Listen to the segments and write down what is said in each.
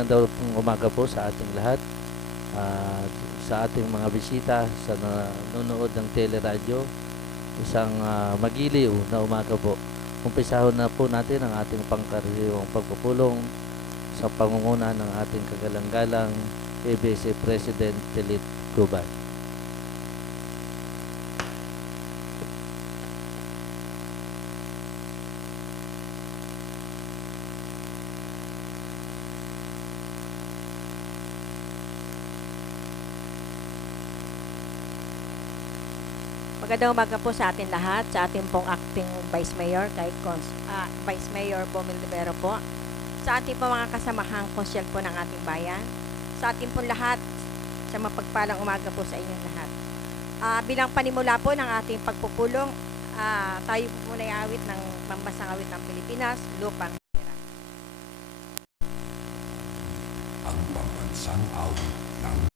Magandang umaga po sa ating lahat, sa ating mga bisita, sa nanonood ng teleradyo. Isang magiliw na umaga po. Umpisahon na po natin ang ating pangkaraniwang pagpupulong sa pangunguna ng ating kagalang-galang ABS President Telit Guban. Magandang umaga po sa atin lahat, sa ating pong acting Vice Mayor, kay Vice Mayor Bomil Rivero po, sa ating pong mga kasamahang konsyel po ng ating bayan, sa ating pong lahat, sa mapagpalang umaga po sa inyong lahat. Bilang panimula po ng ating pagpupulong, tayo po muna iawit ng pambasang awit ng Pilipinas, Lupang Hira. Ang pambansang awit ng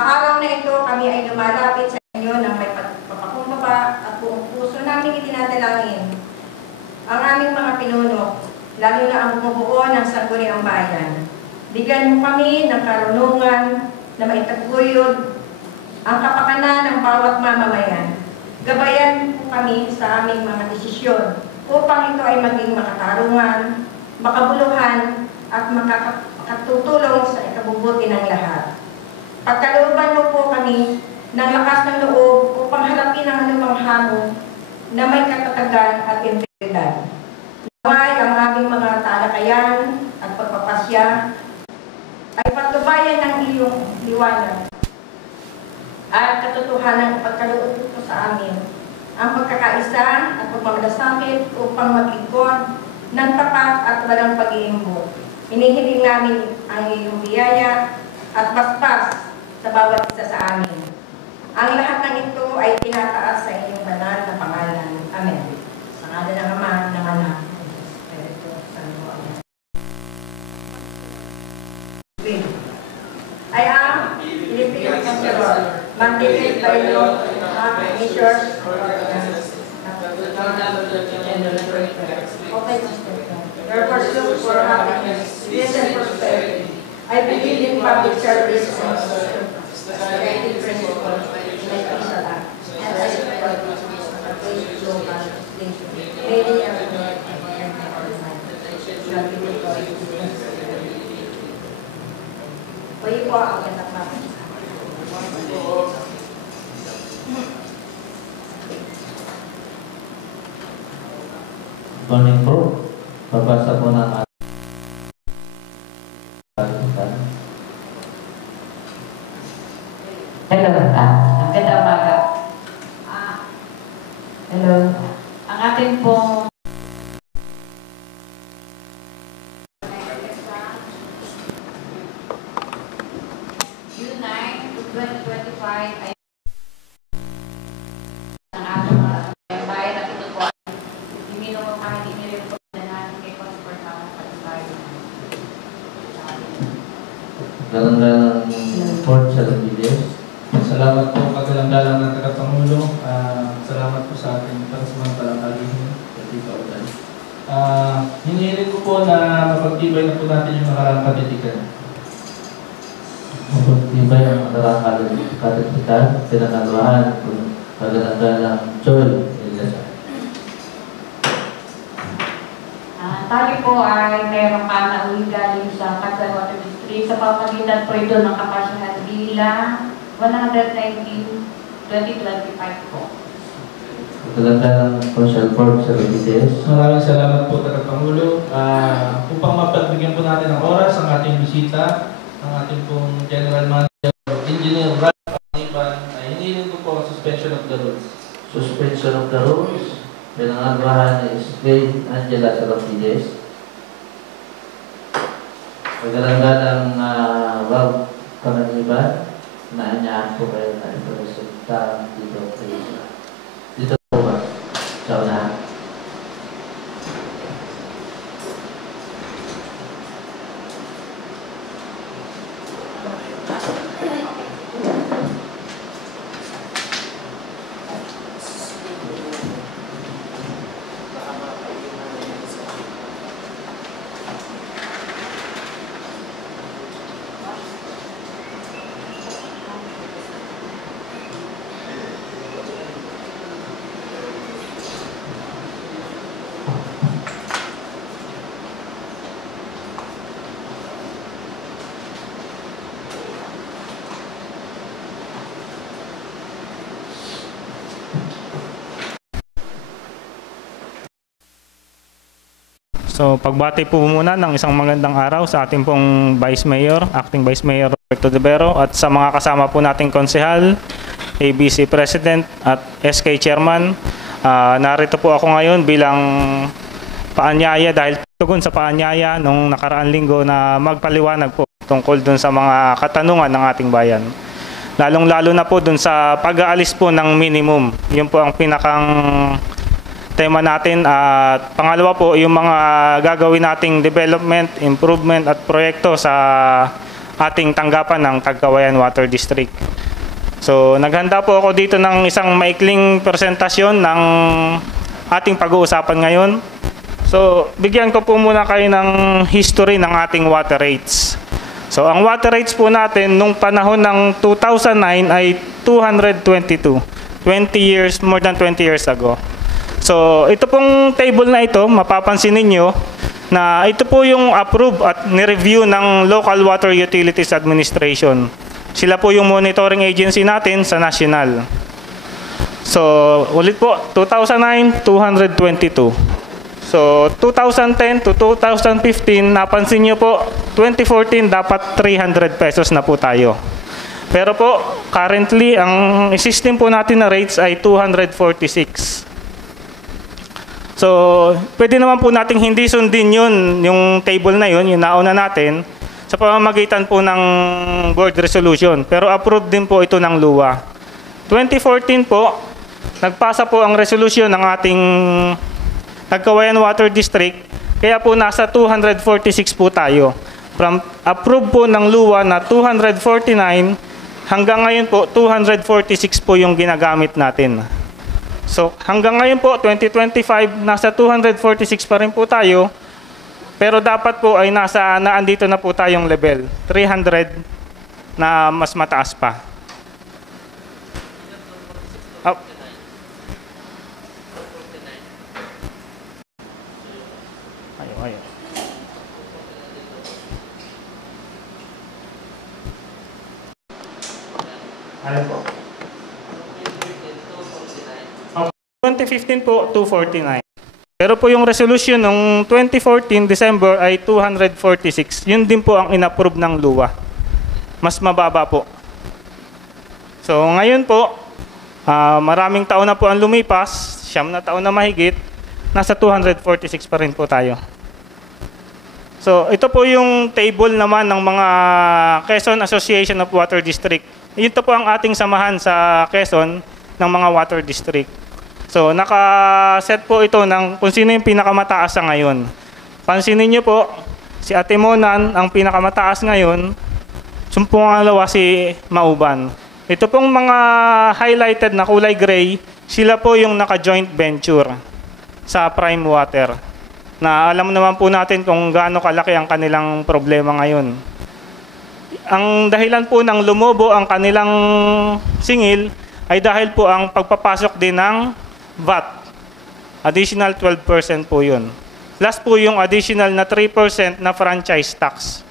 Sa araw na ito, kami ay lumalapit sa inyo ng may pagpapakumbaba at buong puso namin itinadalangin ang aming mga pinuno, lalo na ang bumubuo ng sangguniang bayan. Bigyan mo kami ng karunungan na maitaguyod ang kapakanan ng bawat mamamayan. Gabayan po kami sa aming mga desisyon upang ito ay maging makatarungan, makabuluhan at makatutulong sa ikabubuti ng lahat. Pagkalooban mo po kami ng lakas ng loob upang harapin ang anumang hamon na may katatagan at integridad. Naway ang aming mga talakayan at pagpapasya ay patubayan ng iyong liwanag at katotohanan pagkaloob mo sa amin ang pagkakaisa at pagmamalasakit upang maglingkod ng tapat at walang pag-iimbot. Hinihiling namin ang iyong biyaya at basbas sa bawat isa sa amin. Ang lahat ng ito ay tinataas sa inyong banal na pangalan. Amen. Sa ngalan ng Ama, ng Anak, ng Espiritu Santo. Amen. I am Filipino Conqueror, mandated by law, measures, your pursuit for happiness, peace and prosperity. I believe in public service and creative principles like Isala, and I support local lady Pwede po ang gandang namin. Morning po. Babasa po ng Hello, magandang umaga. Hello. Ang ating pong June 9 to 2025 ay ang ating mga bayan at ito po ay minimum kahit inilip po na natin kay Consport na pag-bayan. Galang-galang Fort Salabilis. Salamat po kagalang-galang ng tagapangulo. Salamat po sa ating pansamantalang alihin. Hinihiling ko po po na mapagtibay na po natin yung nakaraang katitikan. Mapagtibay ang nakaraang katitikan, pinangaluhan, pagdalang Joy Eliasa. Tayo po ay meron pa na galing sa Cagayan Water District sa pamagitan po ito ng kapasyahan bilang 119-2025 po. Pagdalang Social Board sa Rodriguez. Maraming salamat po, Tagapangulo. Upang mapagbigyan po natin ng oras ang ating bisita, ang ating pong General Manager, Engineer Ralph Paniban, ay hinihiling ko po ang suspension of the rules. Suspension of the rules. Pinangaluhan ni Jane Angela Rodriguez. Pagdalang Rob Paniban, naanyaan po kayo na iparesulta dito po ba? Sa unahan. So pagbati po muna ng isang magandang araw sa ating pong Vice Mayor, Acting Vice Mayor Roberto Debero at sa mga kasama po nating konsehal, ABC President at SK Chairman. Narito po ako ngayon bilang paanyaya dahil tugon sa paanyaya nung nakaraang linggo na magpaliwanag po tungkol dun sa mga katanungan ng ating bayan. Lalong-lalo na po dun sa pag-aalis po ng minimum. Yun po ang pinakang tema natin at pangalawa po yung mga gagawin nating development, improvement at proyekto sa ating tanggapan ng Cagayan Water District. So naghanda po ako dito ng isang maikling presentasyon ng ating pag-uusapan ngayon. So bigyan ko po muna kayo ng history ng ating water rates. So ang water rates po natin nung panahon ng 2009 ay 222. 20 years, more than 20 years ago. So, ito pong table na ito, mapapansin ninyo na ito po yung approve at ni-review ng Local Water Utilities Administration. Sila po yung monitoring agency natin sa national. So, ulit po, 2009, 222. So, 2010 to 2015, napansin nyo po, 2014 dapat 300 pesos na po tayo. Pero po, currently, ang system po natin na rates ay 246. So, pwede naman po nating hindi sundin yun, yung table na yun, yung nauna natin, sa pamamagitan po ng board resolution. Pero approved din po ito ng LUA. 2014 po, nagpasa po ang resolution ng ating Cagayan Water District, kaya po nasa 246 po tayo. From approved po ng LUA na 249, hanggang ngayon po 246 po yung ginagamit natin. So, hanggang ngayon po, 2025, nasa 246 pa rin po tayo. Pero dapat po ay naandito na po tayong level. 300 na mas mataas pa. Oh. Ayaw. Ano po? 2015 po, 249. Pero po yung resolution ng 2014 December ay 246. Yun din po ang inapprove ng LUA. Mas mababa po. So ngayon po, maraming taon na po ang lumipas, 9 na taon na mahigit, nasa 246 pa rin po tayo. So ito po yung table naman ng mga Quezon Association of Water District. Ito po ang ating samahan sa Quezon ng mga water district. So, naka-set po ito ng kung sino yung pinakamataas sa ngayon. Pansinin niyo po, si Ate Monan ang pinakamataas ngayon, pangalawa si Mauban. Ito pong mga highlighted na kulay gray, sila po yung naka-joint venture sa Prime Water. na alam naman po natin kung gaano kalaki ang kanilang problema ngayon. Ang dahilan po ng lumobo ang kanilang singil ay dahil po ang pagpapasok din ng VAT. Additional 12% po yun. Last po yung additional na 3% na franchise tax.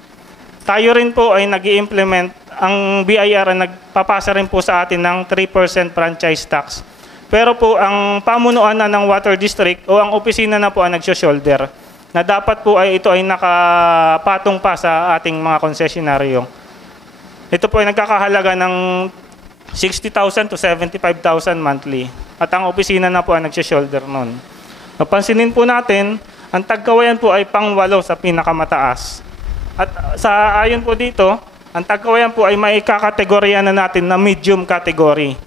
Tayo rin po ay nag-i-implement, ang BIR ay nagpapasa rin po sa atin ng 3% franchise tax. Pero po ang pamunuan na ng Water District o ang opisina na po ang nagsyo-shoulder na dapat po ay ito ay nakapatong pa sa ating mga konsesyonaryo. Ito po ay nagkakahalaga ng 60,000 to 75,000 monthly. At ang opisina na po ang nagsyo-shoulder nun. Napansinin po natin, ang tagkawayan po ay pang-8 sa pinakamataas. At sa ayon po dito, ang tagkawayan po ay may kakategorya na natin na medium category.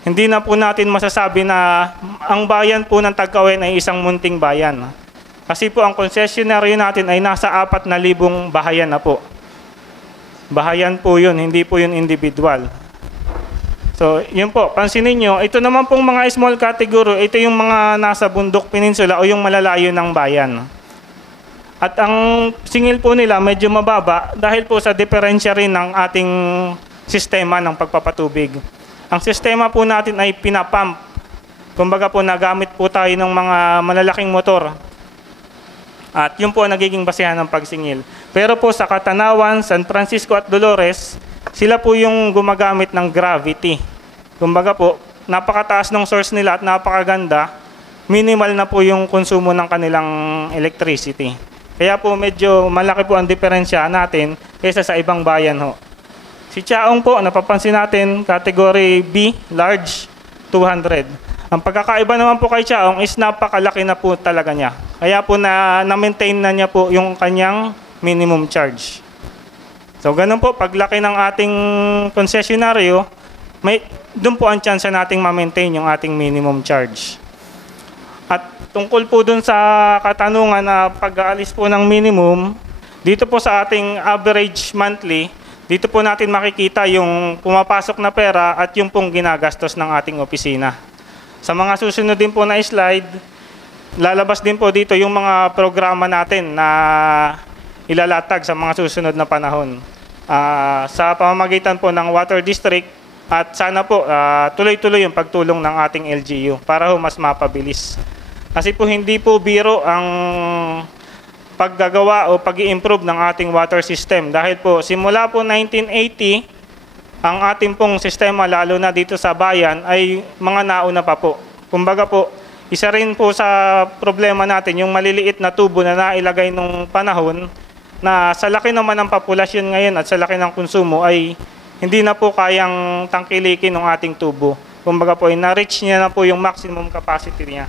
Hindi na po natin masasabi na ang bayan po ng Tagkawayan ay isang munting bayan. Kasi po ang concessionary natin ay nasa 4,000 bahayan na po. Bahayan po yun, hindi po yun individual. So, yun po, pansinin nyo, ito naman pong mga small category, ito yung mga nasa bundok peninsula o yung malalayo ng bayan. At ang singil po nila medyo mababa dahil po sa diferensya rin ng ating sistema ng pagpapatubig. Ang sistema po natin ay pinapump. Kumbaga po nagamit po tayo ng mga malalaking motor. At yun po ang nagiging basehan ng pagsingil. Pero po sa Katanawan, San Francisco at Dolores, sila po yung gumagamit ng gravity. Kumbaga po, napakataas ng source nila at napakaganda, minimal na po yung konsumo ng kanilang electricity. Kaya po medyo malaki po ang diferensya natin kaysa sa ibang bayan ho. Si Chaong po, napapansin natin, category B, large, 200. Ang pagkakaiba naman po kay Chaong is napakalaki na po talaga niya. Kaya po na-maintain na niya po yung kanyang minimum charge. So ganun po, paglaki ng ating konsesyonaryo, doon po ang chance nating ma-maintain yung ating minimum charge. At tungkol po doon sa katanungan na pag-aalis po ng minimum, dito po sa ating average monthly, dito po natin makikita yung pumapasok na pera at yung pong ginagastos ng ating opisina. Sa mga susunod din po na slide, lalabas din po dito yung mga programa natin na ilalatag sa mga susunod na panahon. Sa pamamagitan po ng Water District at sana po tuloy-tuloy yung pagtulong ng ating LGU para ho mas mapabilis. Kasi po hindi po biro ang paggagawa o pag-i-improve ng ating water system. Dahil po simula po 1980, ang ating pong sistema lalo na dito sa bayan ay mga nauna pa po. Kumbaga po, isa rin po sa problema natin yung maliliit na tubo na nailagay nung panahon na sa laki naman ng populasyon ngayon at sa laki ng konsumo ay hindi na po kayang tangkilikin ng ating tubo. Kumbaga po, na-reach niya na po yung maximum capacity niya.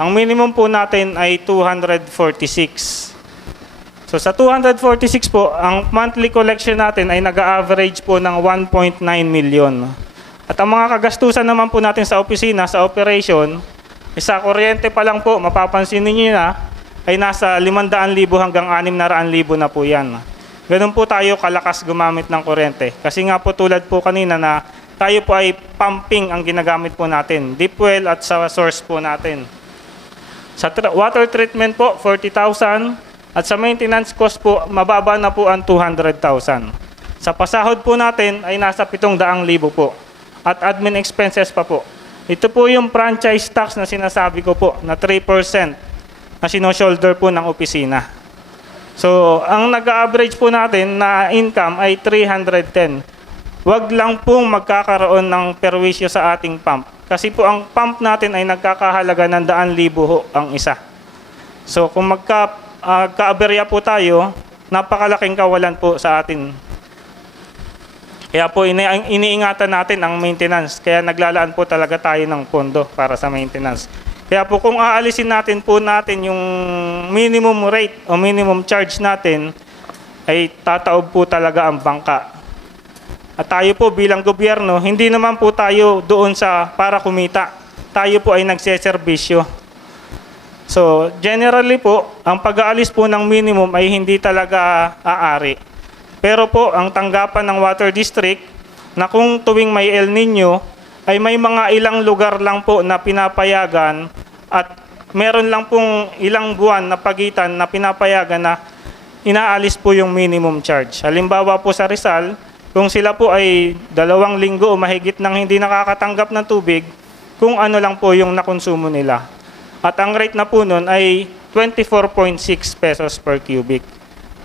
Ang minimum po natin ay 246. So sa 246 po, ang monthly collection natin ay nag-average po ng 1.9 million. At ang mga kagastusan naman po natin sa opisina, sa operation, sa kuryente pa lang po, mapapansin niyo na, ay nasa 500,000 hanggang 600,000 na po yan. Ganun po tayo kalakas gumamit ng kuryente. Kasi nga po tulad po kanina na tayo po ay pumping ang ginagamit po natin. Deep well at sa source po natin. Sa water treatment po, 40,000. At sa maintenance cost po, mababa na po ang 200,000. Sa pasahod po natin ay nasa 700,000 po. At admin expenses pa po. Ito po yung franchise tax na sinasabi ko po na 3%. Na sino-shoulder po ng opisina. So, ang nag-average po natin na income ay 310. Huwag lang pong magkakaroon ng perwisyo sa ating pump. Kasi po ang pump natin ay nagkakahalaga ng 100,000 ho ang isa. So, kung magka-aberya po tayo, napakalaking kawalan po sa atin. Kaya po iniingatan natin ang maintenance. Kaya naglalaan po talaga tayo ng pondo para sa maintenance. Kaya po kung aalisin natin po yung minimum rate o minimum charge natin, ay tataob po talaga ang bangka. At tayo po bilang gobyerno, hindi naman po tayo doon para kumita. Tayo po ay nagseserbisyo. So generally po, ang pag-aalis po ng minimum ay hindi talaga aari. Pero po, ang tanggapan ng Water District na kung tuwing may El Nino, ay may mga ilang lugar lang po na pinapayagan at meron lang pong ilang buwan na pagitan na pinapayagan na inaalis po yung minimum charge. Halimbawa po sa Rizal, kung sila po ay 2 linggo o mahigit nang hindi nakakatanggap ng tubig, kung ano lang po yung nakonsumo nila. At ang rate na po nun ay 24.6 pesos per cubic.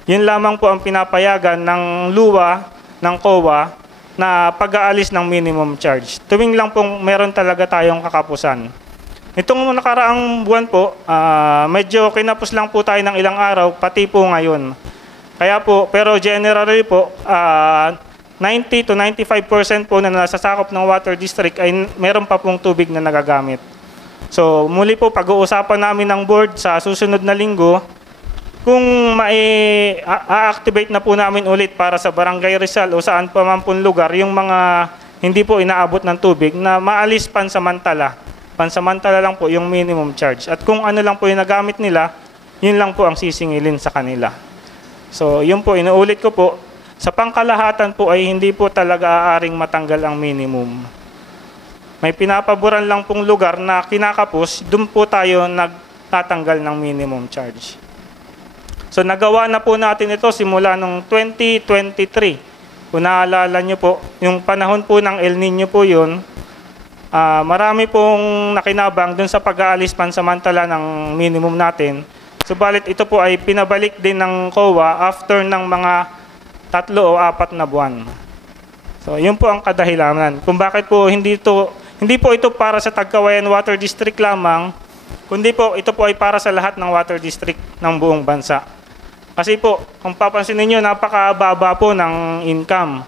Yun lamang po ang pinapayagan ng LUWA, ng COA, na pag-aalis ng minimum charge. Tuwing lang pong meron talaga tayong kakapusan. Itong nakaraang buwan po, medyo kinapos lang po tayo ng ilang araw, pati po ngayon. Kaya po, pero generally po, 90 to 95% po na nasasakop ng water district ay meron pa pong tubig na nagagamit. So muli po pag-uusapan namin ng board sa susunod na linggo kung a-activate na po namin ulit para sa Barangay Rizal o saan pa man pong lugar yung mga hindi po inaabot ng tubig na maalis pansamantala. Pansamantala lang po yung minimum charge. At kung ano lang po yung nagamit nila, yun lang po ang sisingilin sa kanila. So yun po, inuulit ko po, sa pangkalahatan po ay hindi po talaga aaring matanggal ang minimum. May pinapaboran lang pong lugar na kinakapos, doon po tayo nagtatanggal ng minimum charge. So nagawa na po natin ito simula noong 2023. Kung naalala nyo po, yung panahon po ng El Nino po yun, marami pong nakinabang doon sa pag-aalis pansamantala ng minimum natin. Subalit ito po ay pinabalik din ng COA after ng mga 3 o 4 na buwan. So, yun po ang kadahilanan. Kung bakit po hindi po ito para sa Tagkawayan Water District lamang, kundi po ito po ay para sa lahat ng water district ng buong bansa. Kasi po, kung papansin niyo, napakababa po ng income.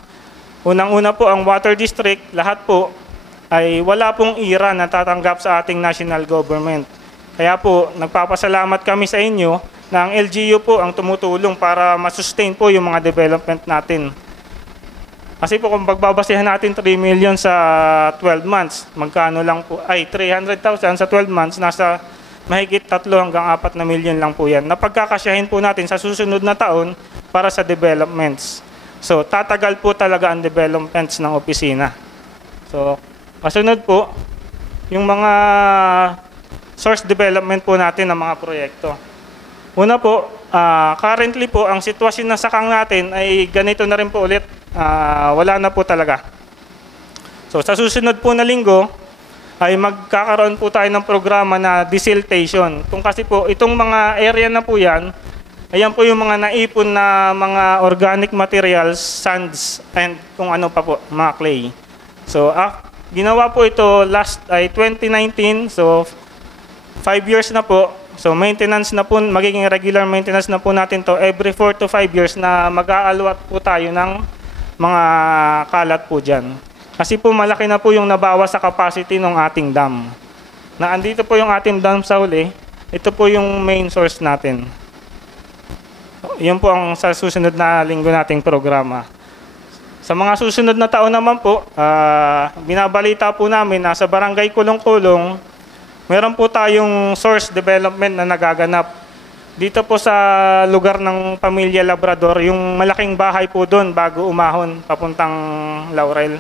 Unang-una po ang water district, lahat po ay wala pong IRA na tatanggap sa ating national government. Kaya po, nagpapasalamat kami sa inyo na ang LGU po ang tumutulong para masustain po yung mga development natin. Kasi po kung pagbabasehan natin 3 million sa 12 months, magkano lang po, ay 300,000 sa 12 months, nasa mahigit 3 hanggang 4 na million lang po yan. Napagkakasyahin po natin sa susunod na taon para sa developments. So, tatagal po talaga ang developments ng opisina. So, kasunod po, yung mga source development po natin ng mga proyekto. Una po, currently po, ang sitwasyon ng sakang natin ay ganito na rin po ulit. Wala na po talaga. So sa susunod po na linggo, ay magkakaroon po tayo ng programa na desiltation. Kung kasi po, itong mga area na po yan, ayan po yung mga naipon na mga organic materials, sands, and kung ano pa po, mga clay. So ginawa po ito last ay 2019, so 5 years na po. So maintenance na po, magiging regular maintenance na po natin to every 4 to 5 years na mag-aalwat po tayo ng mga kalat po dyan. Kasi po malaki na po yung nabawas sa capacity ng ating dam. Na andito po yung ating dam sa huli, ito po yung main source natin. Yun po ang sa susunod na linggo nating programa. Sa mga susunod na taon naman po, binabalita po namin na sa Barangay Kulong-Kulong, meron po tayong source development na nagaganap. Dito po sa lugar ng Pamilya Labrador, yung malaking bahay po doon bago umahon papuntang Laurel.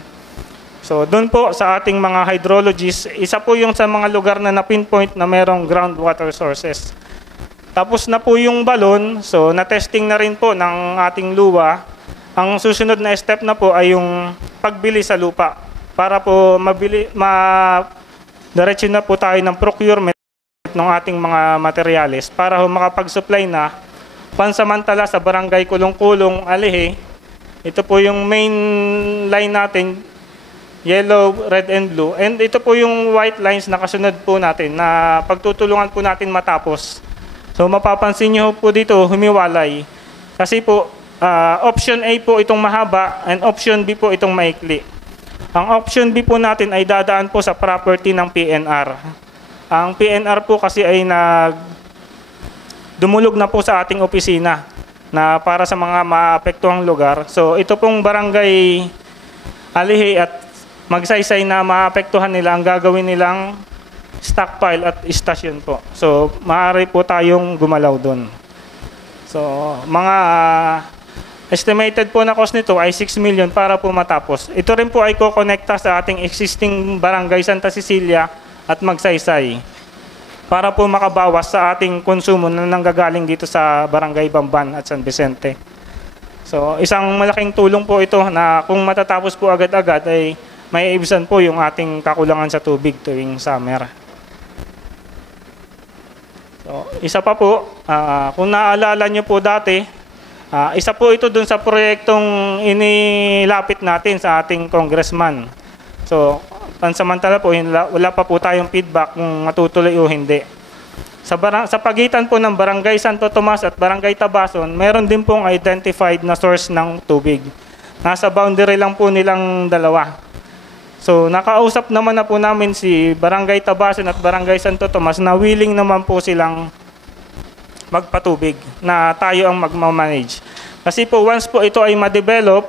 So doon po sa ating mga hydrologists, isa po yung sa mga lugar na na-pinpoint na merong groundwater sources. Tapos na po yung balon, so na-testing na rin po ng ating LUWA. Ang susunod na step na po ay yung pagbili sa lupa para po diretso na po tayo ng procurement ng ating mga materyales para makapag-supply na pansamantala sa Barangay Kulong-Kulong, Alihe. Ito po yung main line natin, yellow, red, and blue. And ito po yung white lines na kasunod po natin na pagtutulungan po natin matapos. So mapapansin nyo po dito, humiwalay. Kasi po, option A po itong mahaba and option B po itong maikli. Ang option B po natin ay dadaan po sa property ng PNR. Ang PNR po kasi ay dumulog na po sa ating opisina na para sa mga maapektuhang lugar. So ito pong Barangay Alihe at Magsaysay na maapektuhan nila, ang gagawin nilang stockpile at istasyon po. So maaari po tayong gumalaw doon. So mga estimated po na cost nito ay 6 million para po matapos. Ito rin po ay kukonekta sa ating existing Barangay Santa Cecilia at Magsaysay. para po makabawas sa ating konsumo na nanggagaling dito sa Barangay Bamban at San Vicente. So, isang malaking tulong po ito na kung matatapos po agad-agad ay may ibisan po yung ating kakulangan sa tubig tuwing summer. So, isa pa po, kung naalala nyo po dati, isa po ito dun sa proyektong inilapit natin sa ating congressman. So, pansamantala po, wala pa po tayong feedback kung matutuloy o hindi. Sa pagitan po ng Barangay Santo Tomas at Barangay Tabason, meron din pong identified na source ng tubig. Nasa boundary lang po nilang dalawa. So, nakausap naman na po namin si Barangay Tabason at Barangay Santo Tomas na willing naman po silang magpatubig na tayo ang magmamanage. Kasi po once po ito ay ma-develop,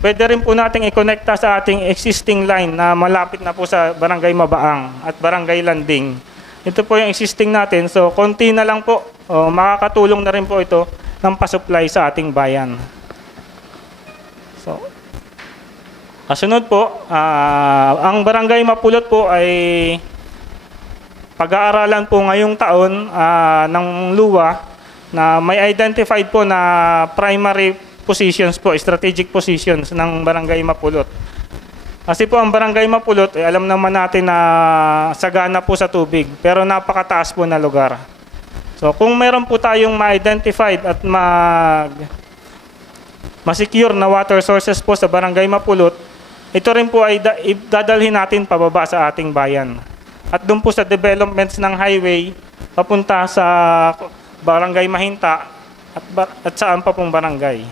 pwede rin po nating i-connecta sa ating existing line na malapit na po sa Barangay Mabaang at Barangay Landing. Ito po yung existing natin. So, konti na lang po. Makakatulong na rin po ito ng pasupply sa ating bayan. So, kasunod po, ang Barangay Mapulot po ay pag-aaralan po ngayong taon ng LUWA na may identified po na primary positions po, strategic positions ng Barangay Mapulot. Kasi po ang Barangay Mapulot, alam naman natin na sagana po sa tubig, pero napakataas po na lugar. So kung meron po tayong ma-identified at ma-secure na water sources po sa Barangay Mapulot, ito rin po ay dadalhin natin pababa sa ating bayan. At doon po sa developments ng highway, papunta sa Barangay Mahinta at saan pa pong barangay.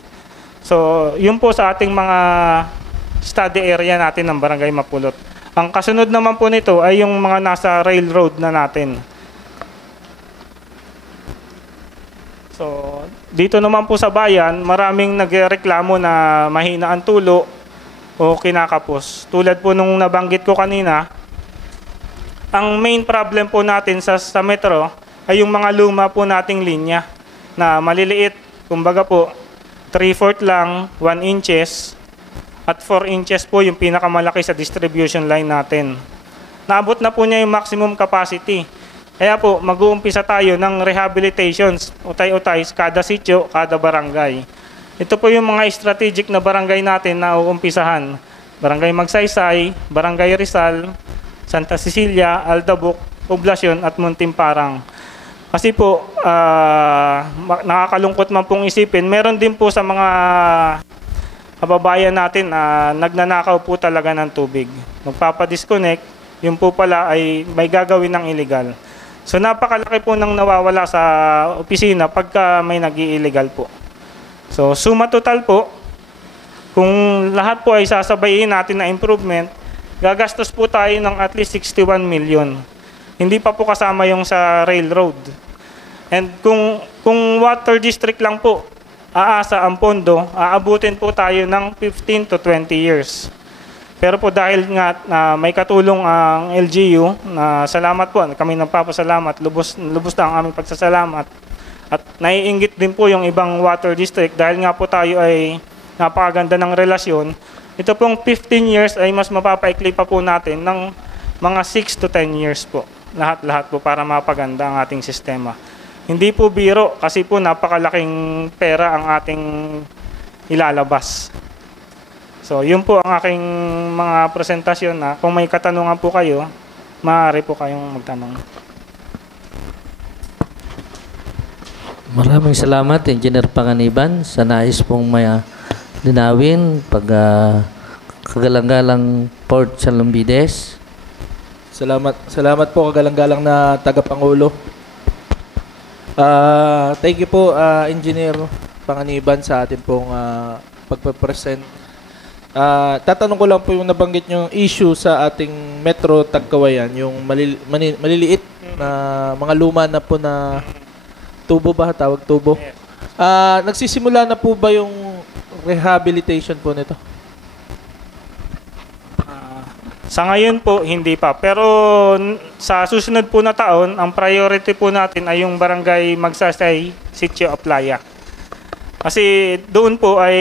So, yun po sa ating mga study area natin ng Barangay Mapulot. Ang kasunod naman po nito ay yung mga nasa railroad na natin. So, dito naman po sa bayan, maraming nagreklamo na mahina ang tulo o kinakapos. Tulad po nung nabanggit ko kanina, ang main problem po natin sa metro ay yung mga luma po nating linya na maliliit. Kumbaga po, 3/4 lang, 1 inches, at 4 inches po yung pinakamalaki sa distribution line natin. Naabot na po niya yung maximum capacity. Kaya po, mag-uumpisa tayo ng rehabilitations, utay-utay, kada sitio, kada barangay. Ito po yung mga strategic na barangay natin na uumpisahan. Barangay Magsaysay, Barangay Rizal, Santa Cecilia, Aldabuk, Poblasyon at Muntimparang. Kasi po, nakakalungkot man pong isipin, meron din po sa mga kababayan natin na nagnanakaw po talaga ng tubig. Magpapadisconnect, yun po pala ay may gagawin ng illegal. So napakalaki po nang nawawala sa opisina pagka may nag-i-illegal po. So suma total po, kung lahat po ay sasabayin natin na improvement, gagastos po tayo ng at least 61 million. Hindi pa po kasama yung sa railroad. And kung water district lang po, aasa ang pondo, aabutin po tayo ng 15 to 20 years. Pero po dahil nga may katulong ang LGU, na salamat po, kami nagpapasalamat, lubos na ang aming pagsasalamat. At naiinggit din po yung ibang water district dahil nga po tayo ay napakaganda ng relasyon. Ito pong 15 years ay mas mapapaikli pa po natin ng mga 6 to 10 years po. Lahat-lahat po para mapaganda ang ating sistema. Hindi po biro kasi po napakalaking pera ang ating ilalabas. So, yun po ang aking mga presentasyon na kung may katanungan po kayo, maaari po kayong magtanong. Maraming salamat, Engineer Panganiban, sa nais pong may linawin kagalang-galang Port Salumbides. Salamat po kagalang-galang na tagapangulo. Thank you po, Engineer Panganiban, sa atin pong pagpapresent. Tatanong ko lang po yung nabanggit yung issue sa ating Metro Tagkawayan, yung maliliit na mga luma na po na tubo ba? Tawag tubo. Nagsisimula na po ba yung rehabilitation po nito? Sa ngayon po, hindi pa. Pero sa susunod po na taon, ang priority po natin ay yung Barangay Magsaysay, Sitio Aplaya. Kasi doon po ay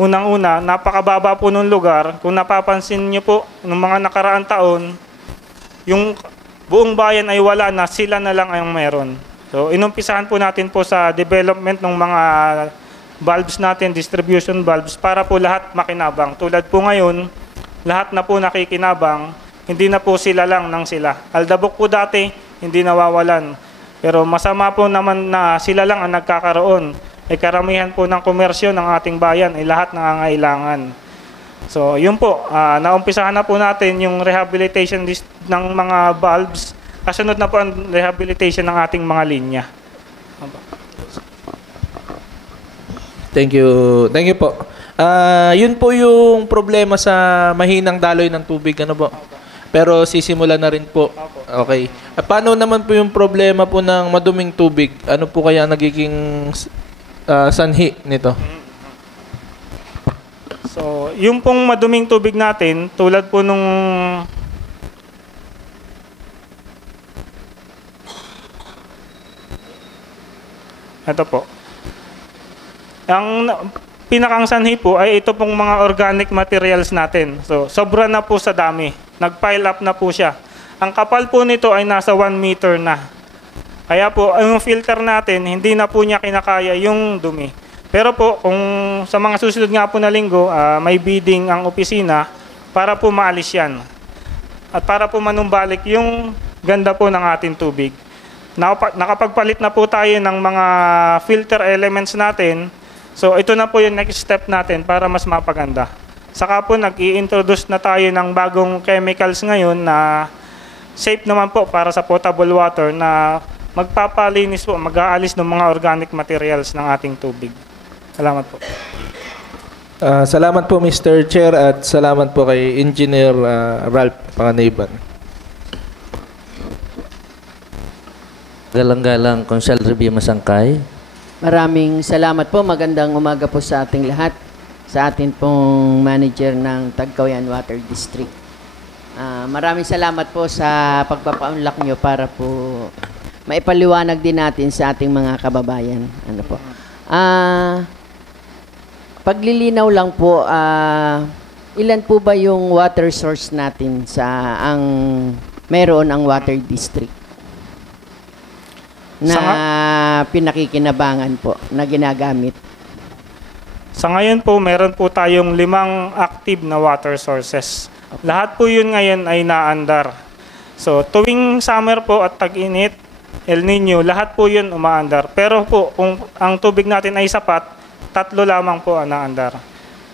unang-una, napakababa po ng lugar. Kung napapansin niyo po, ng mga nakaraang taon, yung buong bayan ay wala na, sila na lang ang meron. So inumpisahan po natin po sa development ng mga valves natin, distribution valves, para po lahat makinabang. Tulad po ngayon, lahat na po nakikinabang, hindi na po sila lang ng sila. Aldabok po dati, hindi nawawalan. Pero masama po naman na sila lang ang nagkakaroon. Karamihan po ng komersyo ng ating bayan ay lahat nangangailangan. So yun po, naumpisahan na po natin yung rehabilitation list ng mga valves. Kasunod na po ang rehabilitation ng ating mga linya. Thank you. Thank you po. Yun po yung problema sa mahinang daloy ng tubig, ano po? Pero sisimulan na rin po. Okay. Paano naman po yung problema po ng maduming tubig? Ano po kaya nagiging sanhi nito? So, yung pong maduming tubig natin, tulad po nung ito po. Ang pinakang sanhi po ay ito pong mga organic materials natin. So, sobra na po sa dami. Nag-pile up na po siya. Ang kapal po nito ay nasa 1 meter na. Kaya po, yung filter natin, hindi na po niya kinakaya yung dumi. Pero po, kung sa mga susunod nga po na linggo, may bidding ang opisina para po maalis yan. At para po manumbalik yung ganda po ng ating tubig. Nakapagpalit na po tayo ng mga filter elements natin. So ito na po yung next step natin para mas mapaganda. Saka po nag-i-introduce na tayo ng bagong chemicals ngayon na safe naman po para sa potable water na magpapalinis po, mag-aalis ng mga organic materials ng ating tubig. Salamat po. Salamat po Mr. Chair at salamat po kay Engineer Ralph Panganiban. Galang-galang Consul Revie Masangkay. Maraming salamat po. Magandang umaga po sa ating lahat. Sa atin pong manager ng Tagkawayan Water District. Maraming salamat po sa pagpapaunlak nyo para po maipaliwanag din natin sa ating mga kababayan. Ano po? Paglilinaw lang po, ilan po ba yung water source natin sa ang meron ang water district na pinakikinabangan po na ginagamit? Sa ngayon po, meron po tayong 5 active na water sources. Lahat po yun ngayon ay naandar. So, tuwing summer po at tag-init, El Nino, lahat po yun umaandar. Pero po, kung ang tubig natin ay sapat, 3 lamang po ang naandar.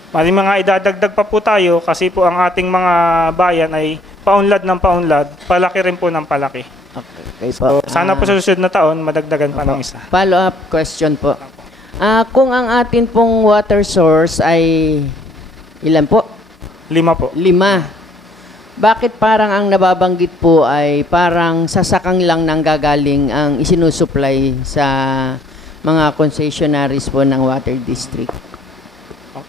May mga idadagdag pa po tayo kasi po ang ating mga bayan ay paunlad ng paunlad, palaki rin po ng palaki. Okay So, po. sana po sa susunod na taon, madagdagan pa ng isa. Follow-up question po. Kung ang atin pong water source ay ilan po? 5 po. 5. Bakit parang ang nababanggit po ay parang sasakang lang nang gagaling ang isinusupply sa mga concessionaries po ng water district?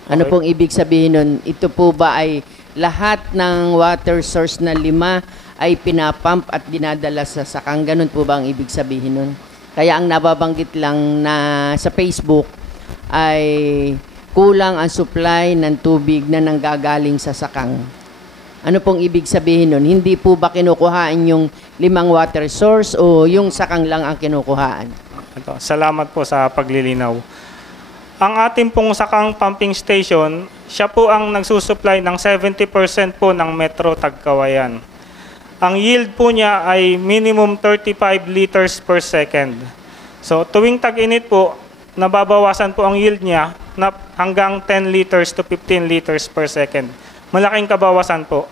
Ano pong ibig sabihin nun? Ito po ba ay lahat ng water source na 5 ay pinapump at dinadala sa sakang? Ganun po ba ang ibig sabihin nun? Kaya ang nababanggit lang na sa Facebook ay kulang ang supply ng tubig na nanggagaling sa sakang. Ano pong ibig sabihin nun? Hindi po ba kinukuhaan yung 5 water source o yung sakang lang ang kinukuhaan? Ito, salamat po sa paglilinaw. Ang ating pong sakang pumping station, siya po ang nagsusupply ng 70% po ng Metro Tagkawayan. Ang yield po niya ay minimum 35 liters per second. So tuwing tag-init po, nababawasan po ang yield niya na hanggang 10 liters to 15 liters per second. Malaking kabawasan po.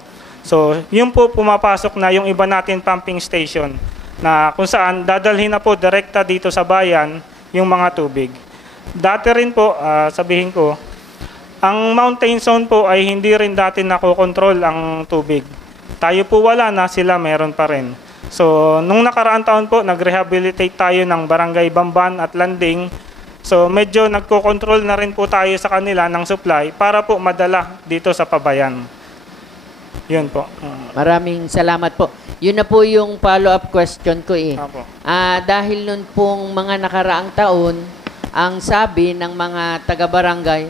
So yun po pumapasok na yung iba natin pumping station na kung saan dadalhin na po direkta dito sa bayan yung mga tubig. Dati rin po, sabihin ko, ang mountain zone po ay hindi rin dati nakokontrol ang tubig. Tayo po wala na, sila meron pa rin. So, nung nakaraang taon po, nag-rehabilitate tayo ng Barangay Bamban at Landing. So, medyo nagko-control na rin po tayo sa kanila ng supply para po madala dito sa pabayan. Yun po. Maraming salamat po. Yun na po yung follow-up question ko eh. Apo. Dahil nun pong mga nakaraang taon, ang sabi ng mga taga-barangay,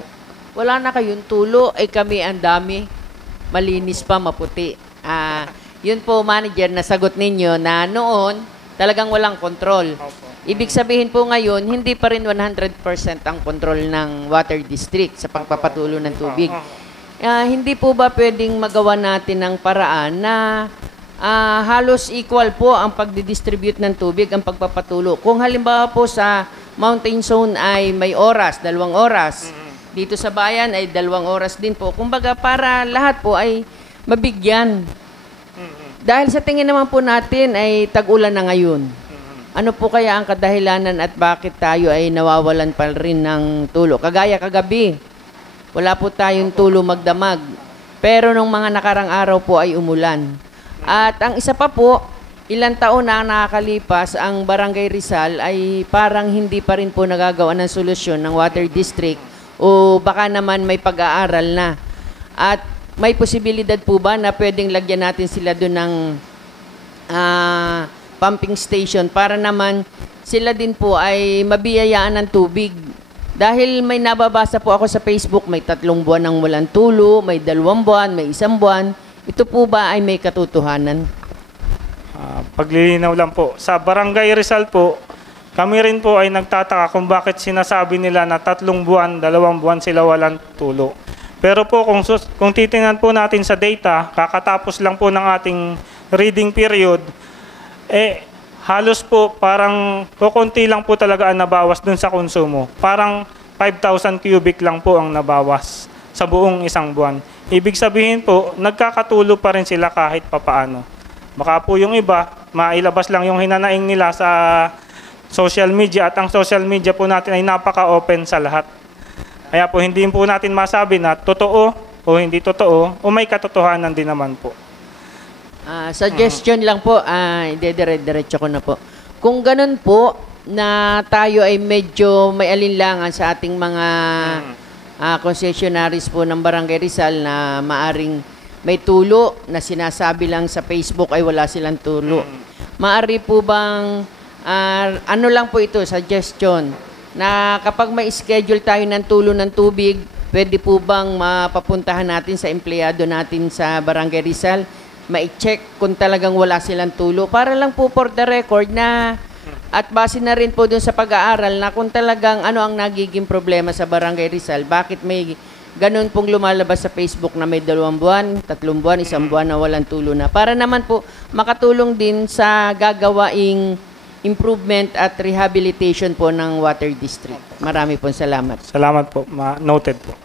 wala na kayong tulo, kami ang dami, malinis pa, maputi. Yun po, manager, nasagot ninyo na noon talagang walang control. Opo. Ibig sabihin po ngayon, hindi pa rin 100% ang control ng water district sa pagpapatulo ng tubig. Hindi po ba pwedeng magawa natin ng paraan na halos equal po ang pagdidistribute ng tubig, ang pagpapatulo? Kung halimbawa po sa mountain zone ay may oras, 2 oras. Dito sa bayan ay 2 oras din po. Kumbaga para lahat po ay mabigyan. Dahil sa tingin naman po natin ay tag-ulan na ngayon. Ano po kaya ang kadahilanan at bakit tayo ay nawawalan pa rin ng tulo? Kagaya kagabi, wala po tayong tulo magdamag. Pero nung mga nakarang araw po ay umulan. At ang isa pa po, ilang taon na nakakalipas, ang Barangay Rizal ay parang hindi pa rin po nagagawa ng solusyon ng Water District o baka naman may pag-aaral na. At may posibilidad po ba na pwedeng lagyan natin sila doon ng pumping station para naman sila din po ay mabiyayaan ng tubig. Dahil may nababasa po ako sa Facebook, may 3 buwan ng walang tulo, may 2 buwan, may 1 buwan. Ito po ba ay may katotohanan? Paglilinaw lang po. Sa Barangay Rizal po, kami rin po ay nagtataka kung bakit sinasabi nila na 3 buwan, 2 buwan sila walang tulo. Pero po kung titingnan po natin sa data, kakatapos lang po ng ating reading period, halos po parang kukunti lang po talaga ang nabawas dun sa konsumo. Parang 5,000 cubic lang po ang nabawas sa buong 1 buwan. Ibig sabihin po, nagkakatulo pa rin sila kahit papaano. Baka po yung iba, mailabas lang yung hinanaing nila sa social media at ang social media po natin ay napaka-open sa lahat. Kaya po hindi po natin masabi na totoo o hindi totoo o may katotohanan din naman po. Suggestion lang po, diretso ko na po. Kung ganun po, na tayo ay medyo may alinlangan sa ating mga concessionaries po ng Barangay Rizal na maaring may tulo na sinasabi lang sa Facebook ay wala silang tulo. Maari po bang, ano lang po ito, suggestion, na kapag may schedule tayo ng tulo ng tubig, pwede po bang mapapuntahan natin sa empleyado natin sa Barangay Rizal, ma-check kung talagang wala silang tulo. Para lang po for the record na, at base na rin po dun sa pag-aaral na kung talagang ano ang nagiging problema sa Barangay Rizal, bakit may ganun pong lumalabas sa Facebook na may 2 buwan, 3 buwan, 1 buwan na walang tulo na. Para naman po makatulong din sa gagawaing improvement at rehabilitation po ng Water District. Marami pong salamat. Salamat po. Noted po.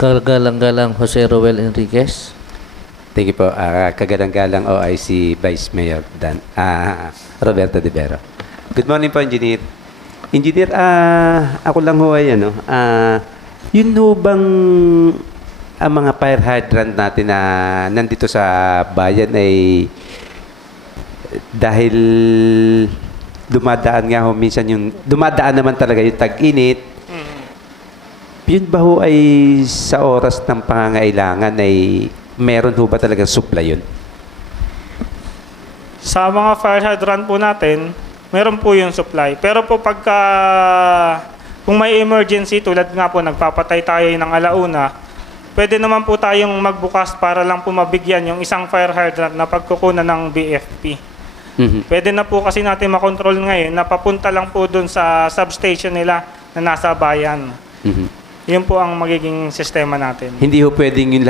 Kagalang-galang Jose Roel Enriquez. Thank you po. Kagalang-galang OIC Vice Mayor Roberto De Vero. Good morning po, Engineer. Engineer, ako lang ho ay yun ho bang ang mga fire hydrant natin na nandito sa bayan ay dahil dumadaan nga ho minsan yung dumadaan naman talaga yung tag-init. Yun ba ho ay sa oras ng pangangailangan ay meron ho ba talaga supply yun? Sa mga fire hydrant po natin, meron po yung supply. Pero po pagka kung may emergency, tulad nga po nagpapatay tayo ng alauna, pwede naman po tayong magbukas para lang po mabigyan yung isang fire hydrant na pagkukunan ng BFP. Pwede na po kasi natin makontrol ngayon na papunta lang po dun sa substation nila na nasa bayan. Yun po ang magiging sistema natin. Hindi ho pwedeng yun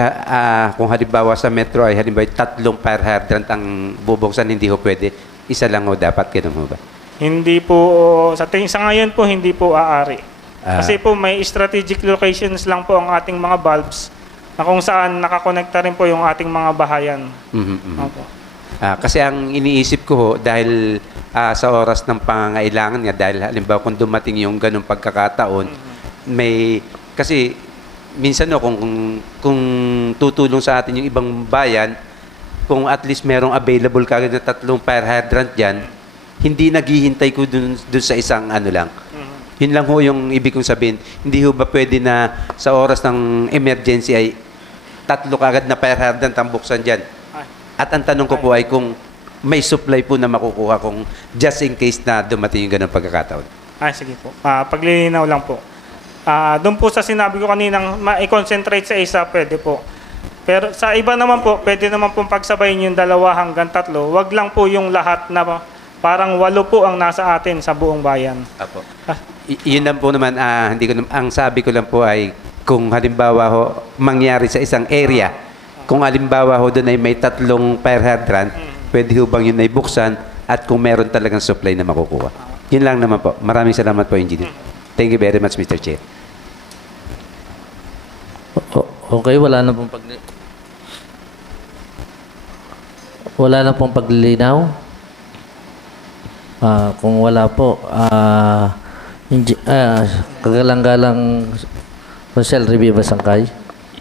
kung halimbawa sa metro ay halimbawa 3 fire hydrant ang bubuksan, hindi ho pwede. Isa lang ho dapat, ganun ho ba? Hindi po, sa ngayon po, hindi po aari. Kasi po may strategic locations lang po ang ating mga bulbs na kung saan nakakonekta rin po yung ating mga bahayan. Kasi ang iniisip ko ho, dahil sa oras ng pangangailangan nga, dahil halimbawa kung dumating yung ganung pagkakataon, may, kasi minsan no, kung tutulong sa atin yung ibang bayan, kung at least merong available kagad na 3 fire hydrant dyan, hindi naghihintay ko dun sa isang ano lang. Yun lang ho yung ibig kong sabihin. Hindi ho ba pwede na sa oras ng emergency ay 3 kagad na fire hydrant ang buksan dyan? At ang tanong ko po ay kung may supply po na makukuha kung just in case na dumating yung ganun pagkakataon. Sige po. Paglilinaw lang po. Doon po sa sinabi ko kaninang ma-concentrate sa isa, pwede po. Pero sa iba naman po, pwede naman pong pagsabayin yung 2 hanggang 3. Wag lang po yung lahat na parang 8 po ang nasa atin sa buong bayan. Apo. Yun lang po naman, hindi ko, ang sabi ko lang po ay kung halimbawa ho, mangyari sa isang area, kung halimbawa ho doon ay may 3 fire hydrant, pwede ho bang yun ay buksan at kung meron talagang supply na makukuha. Yun lang naman po. Maraming salamat po, Engineer. Thank you very much, Mr. Chair. Okay, wala na pong paglilinaw. Kung wala po, kagalang-galang Marcel Revilla Sangkay.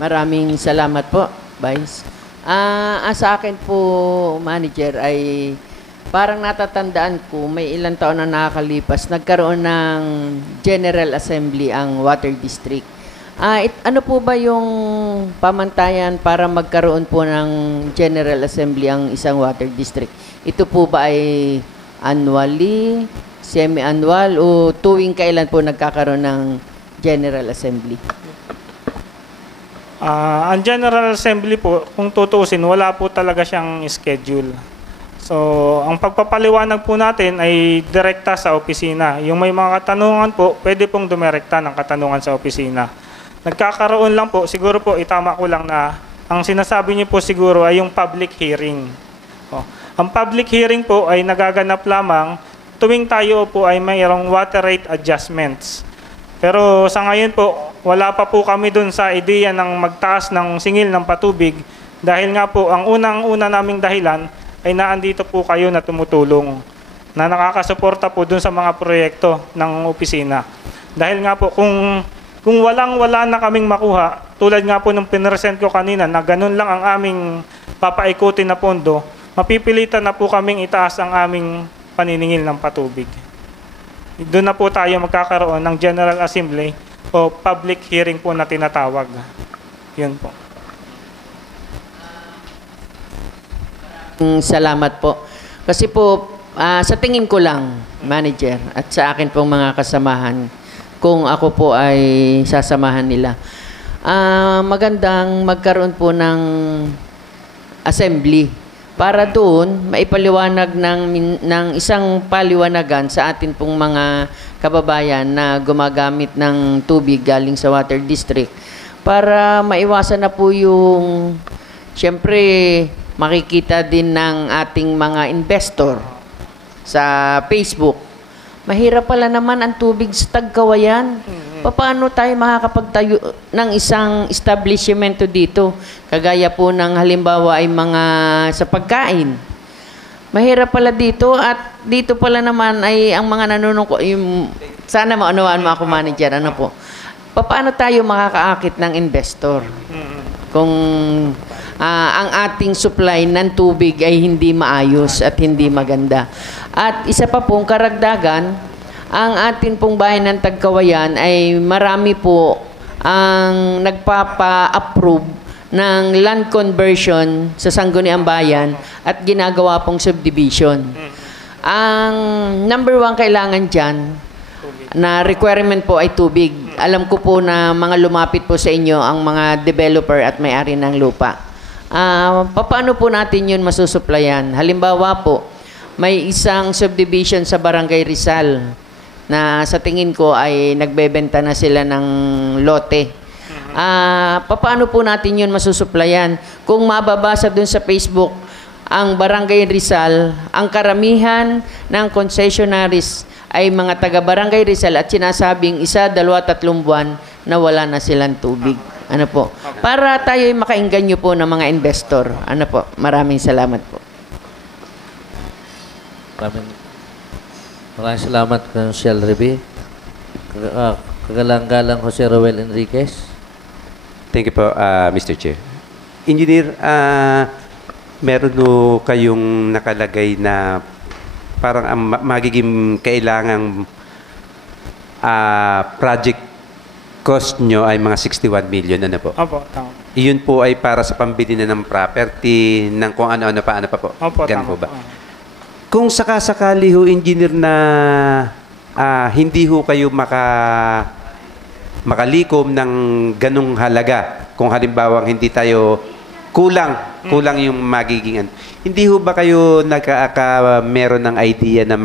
Maraming salamat po, Vice. Sa akin po, Manager, ay parang natatandaan ko, may ilang taon na nakakalipas, nagkaroon ng General Assembly ang Water District. Ano po ba yung pamantayan para magkaroon po ng General Assembly ang isang Water District? Ito po ba ay annually, semi-annual, o tuwing kailan po nagkakaroon ng General Assembly? Ang General Assembly po, kung tutuusin, wala po talaga siyang schedule. So, ang pagpapaliwanag po natin ay direkta sa opisina. Yung may mga katanungan po, pwede pong dumirekta ng katanungan sa opisina. Nagkakaroon lang po, siguro po, itama ko lang na ang sinasabi niyo po siguro ay yung public hearing. Ang public hearing po ay nagaganap lamang tuwing tayo po ay mayroong water rate adjustments. Pero sa ngayon po, wala pa po kami dun sa ideya ng magtaas ng singil ng patubig dahil nga po ang unang-una naming dahilan ay naandito po kayo na tumutulong na nakakasuporta po dun sa mga proyekto ng opisina. Dahil nga po kung wala na kaming makuha, tulad nga po ng pinresent ko kanina na ganun lang ang aming papaikutin na pondo, mapipilitan na po kaming itaas ang aming paniningil ng patubig. Doon na po tayo magkakaroon ng General Assembly o public hearing po na tinatawag. Yun po. Salamat po. Kasi po, sa tingin ko lang, Manager, at sa akin pong mga kasamahan, kung ako po ay sasamahan nila, magandang magkaroon po ng assembly para doon maipaliwanag ng isang paliwanagan sa atin pong mga kababayan na gumagamit ng tubig galing sa water district para maiwasan na po yung siyempre makikita din ng ating mga investor sa Facebook. Mahirap pala naman ang tubig sa Tagkawayan. Paano tayo makakapagtayo ng isang establishmento dito? Kagaya po ng halimbawa ay mga sa pagkain. Mahirap pala dito at dito pala naman ay ang mga nanunungko, sana maunawaan mo ako, Manager, ano po? Paano tayo makakaakit ng investor? Kung ang ating supply ng tubig ay hindi maayos at hindi maganda. At isa pa pong karagdagan, ang atin pong bayan ng Tagkawayan ay marami po ang nagpapa-approve ng land conversion sa Sangguniang Bayan at ginagawa pong subdivision. Ang number 1 kailangan dyan na requirement po ay tubig. Alam ko po na mga lumapit po sa inyo ang mga developer at may-ari ng lupa. Paano po natin yun masusuplayan? Halimbawa po, may isang subdivision sa Barangay Rizal na sa tingin ko ay nagbebenta na sila ng lote. Paano po natin yun masusuplayan? Kung mababasa dun sa Facebook, ang Barangay Rizal, ang karamihan ng concessionaries ay mga taga-Barangay Rizal at sinasabing 1, 2, 3 buwan na wala na silang tubig. Ano po? Para tayo ay makaingganyo po ng mga investor. Ano po? Maraming salamat po. Maraming salamat, Marcel Revilla. Kagalang-galang Jose Roel Enriquez. Thank you po, Mr. Chair. Engineer, meron no kayong nakalagay na parang ang magiging kailangang project cost nyo ay mga 61 million, ano po? Opo, tama. Iyon po ay para sa pambili na ng property, ng kung ano-ano pa, ano pa po? Opo, ganun tama po ba? Kung sakasakali ho, engineer, na hindi ho kayo makalikom ng ganung halaga, kung halimbawa hindi tayo Kulang yung magiging ano. Hindi ho ba kayo meron ng idea na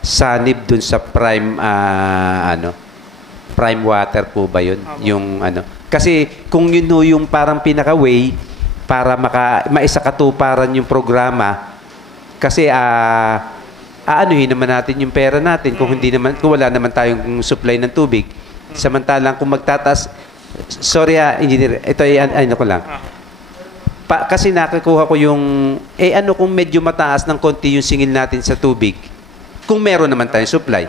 sanib dun sa prime prime water po ba yun? Yung ano. Kasi kung yun ho yung parang pinaka-way para maisakatuparan yung programa, kasi aanuhin naman natin yung pera natin kung wala naman tayong supply ng tubig. Samantalang kung magtataas, sorry engineer, ito ay ano ko lang. Kasi nakukuha ko yung, ano kung medyo mataas ng konti yung singil natin sa tubig, kung meron naman tayong supply.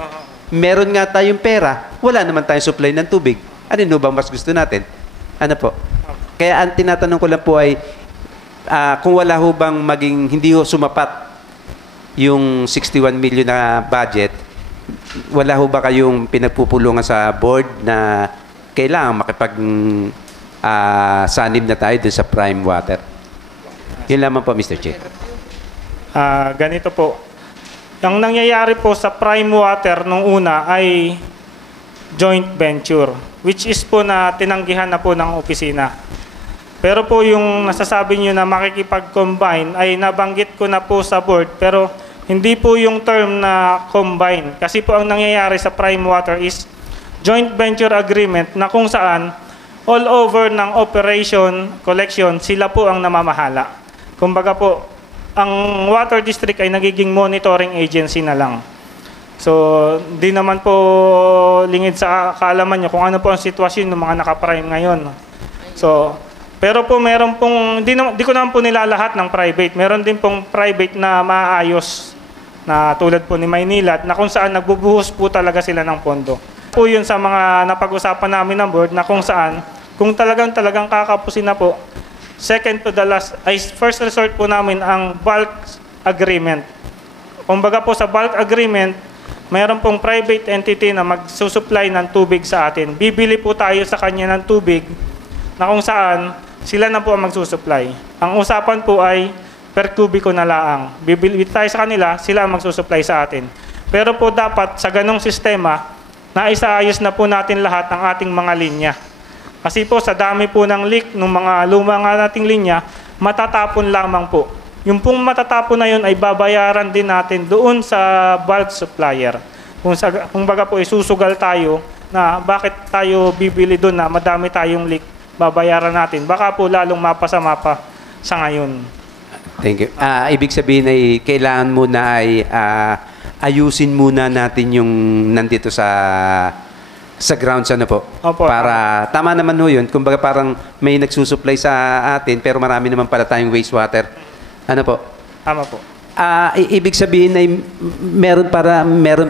Meron nga tayong pera, wala naman tayong supply ng tubig. Ano ba mas gusto natin? Ano po? Kaya ang tinatanong ko lang po ay, kung wala ho bang hindi ho sumapat yung 61 million na budget, wala ho ba kayong pinagpupulungan sa board na kailangan sanib na tayo dun sa prime water? Yun lamang po, Mr. Chair. Ganito po. Ang nangyayari po sa prime water nung una ay joint venture, which is po na tinanggihan na po ng opisina. Pero po yung nasasabi nyo na makikipag-combine ay nabanggit ko na po sa board, pero hindi po yung term na combine. Kasi po ang nangyayari sa prime water is joint venture agreement na kung saan all over ng operation, collection, sila po ang namamahala. Kumbaga po, ang water district ay nagiging monitoring agency na lang. So, di naman po lingid sa kaalaman nyo kung ano po ang sitwasyon ng mga nakaprime ngayon. So, pero po meron pong, di ko naman po nilalahat ng private. Meron din pong private na maayos na tulad po ni Maynila na kung saan nagbubuhos po talaga sila ng pondo. Po yun sa mga napag-usapan namin ng board na kung saan, kung talagang kakapusin na po, second to the last, ay first resort po namin ang bulk agreement. Kumbaga po sa bulk agreement, mayroon pong private entity na magsusupply ng tubig sa atin. Bibili po tayo sa kanya ng tubig na kung saan sila na po ang magsusupply. Ang usapan po ay per kubiko na laang. Bibili tayo sa kanila, sila ang magsusupply sa atin. Pero po dapat sa ganong sistema, naisaayos na po natin lahat ng ating mga linya. Kasi po sa dami po ng leak ng mga luma nga nating linya, matatapon lamang po. Yung pong matatapon na yun ay babayaran din natin doon sa bulk supplier. Kung baga po isusugal tayo na bakit tayo bibili doon na madami tayong leak, babayaran natin. Baka po lalong mapasama pa sa ngayon. Thank you. Ibig sabihin ay kailangan muna ay ayusin muna natin yung nandito sa grounds po. Opo. Para tama naman ho yun. Kumbaga parang may nagsusupply sa atin pero marami naman pala tayong wastewater. Ano po? Tama po. Ibig sabihin ay meron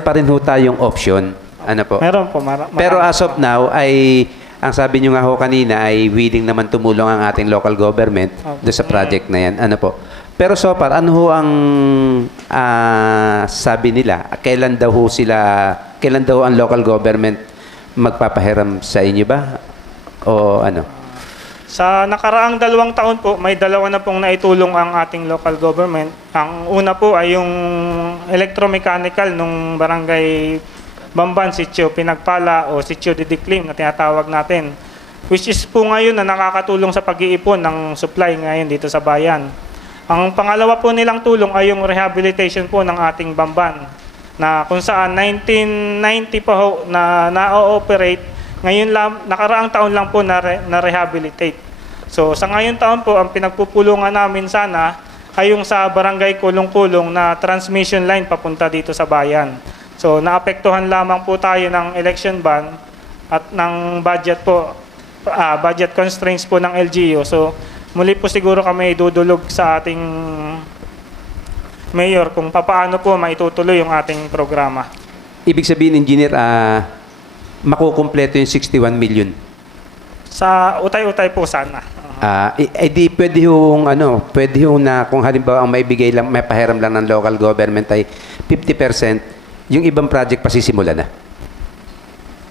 pa rin ho tayong option. Ano po? Meron po. Pero as of now ay ang sabi nyo nga ho kanina ay willing naman tumulong ang ating local government doon sa project na yan. Ano po? Pero so far, ano ho ang sabi nila? Kailan daw ang local government magpapahiram sa inyo ba? O ano? Sa nakaraang 2 taon po, may 2 na pong naitulong ang ating local government. Ang una po ay yung electromechanical nung barangay Bamban, Sitio Pinagpala o Sitio Didiklim na tinatawag natin. Which is po ngayon na nakakatulong sa pag-iipon ng supply ngayon dito sa bayan. Ang pangalawa po nilang tulong ay yung rehabilitation po ng ating Bamban na kung saan 1990 pa ho na na-ooperate, ngayon lang, nakaraang taon lang po na-rehabilitate. So sa ngayon taon po, ang pinagpupulungan namin sana ay yung sa barangay Kulong-Kulong na transmission line papunta dito sa bayan. So naapektuhan lamang po tayo ng election ban at ng budget po, budget constraints po ng LGU. So muli po siguro kami dudulog sa ating Mayor kung paano po maitutuloy yung ating programa. Ibig sabihin, Engineer, makukumpleto yung 61 million? Sa utay-utay po sana. Di pwede yung na kung halimbawa ang maibigay lang, may pahiram lang ng local government ay 50%, yung ibang project pasisimula na?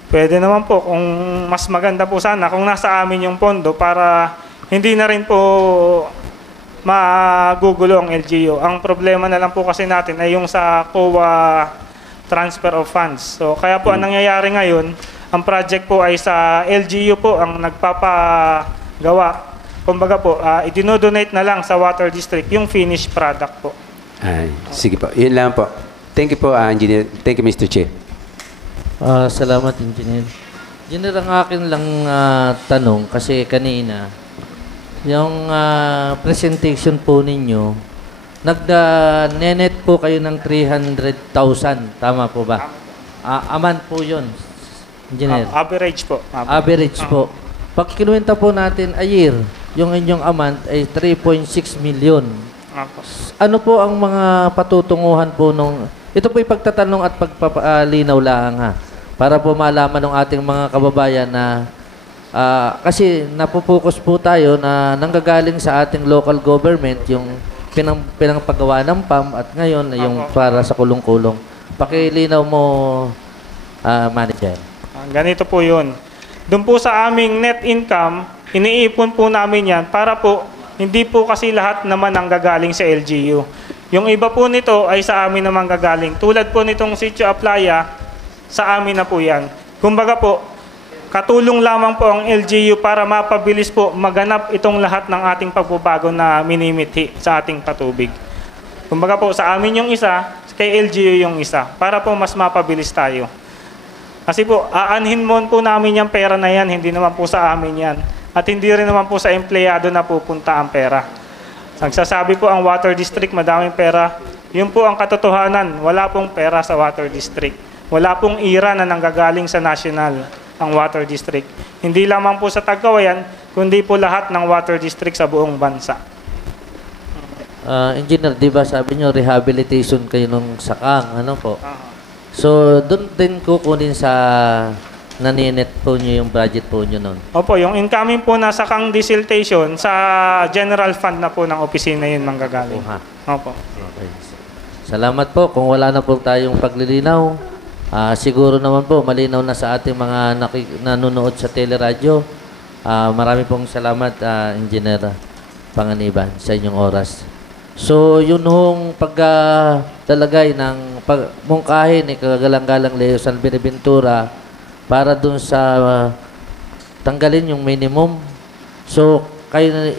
Pwede naman po. Kung mas maganda po sana, kung nasa amin yung pondo para hindi na rin po magugulo ang LGU. Ang problema na lang po kasi natin ay yung sa COA transfer of funds. So kaya po ang nangyayari ngayon, ang project po ay sa LGU po ang nagpapagawa kumbaga po, idinodonate na lang sa water district yung finished product po. Ay, sige po. Yun lang po. Thank you po, Engineer. Thank you, Mr. Chair. Salamat, Engineer. Engineer, ang akin lang tanong, kasi kanina, yung presentation po ninyo, nenet po kayo ng 300,000. Tama po ba? Amount po yun, Engineer. Average po. Average po. Pag kinuwenta po natin a year, yung inyong amount ay 3.6 million. Ano po ang mga patutunguhan po nung... Ito po yung pagtatanong at pagpapalinaw lang ha. Para po malaman ng ating mga kababayan na... kasi napupokus po tayo na nanggagaling sa ating local government yung pinangpagawa ng PAM at ngayon yung para sa kulong-kulong. Pakilinaw mo, Manager. Ganito po yun. Doon po sa aming net income, iniipon po namin yan para po, hindi po kasi lahat naman ang gagaling sa LGU. Yung iba po nito ay sa amin naman gagaling. Tulad po nitong Sitio Aplaya, sa amin na po yan. Kumbaga po, katulong lamang po ang LGU para mapabilis po maganap itong lahat ng ating pagbabago na minimithi sa ating patubig. Kumbaga po, sa amin yung isa, kay LGU yung isa, para po mas mapabilis tayo. Kasi po, aanhin mo po namin yung pera na yan, hindi naman po sa amin yan. At hindi rin naman po sa empleyado na pupunta ang pera. Nagsasabi po ang Water District, madaming pera. Yun po ang katotohanan, wala pong pera sa Water District. Wala pong IRA na nanggagaling sa national ang Water District. Hindi lamang po sa Tagkawayan, kundi po lahat ng Water District sa buong bansa. Engineer, di ba sabi nyo, rehabilitation kayo nung sakang, ano po? So, doon din kukunin sa naninet po nyo yung budget po nyo nun? Opo, yung incoming po na sakang desiltation sa general fund na po ng opisina yun manggagaling. Opo. Okay. Salamat po. Kung wala na po tayong paglilinaw, siguro naman po malinaw na sa ating mga nanonood sa teleradyo. Marami pong salamat, Engineer Panganiban, sa inyong oras. So, yun hong pagdalagay ng mungkahin ni Kagalang-Galang Leo San Binaventura para dun sa tanggalin yung minimum. So, kayo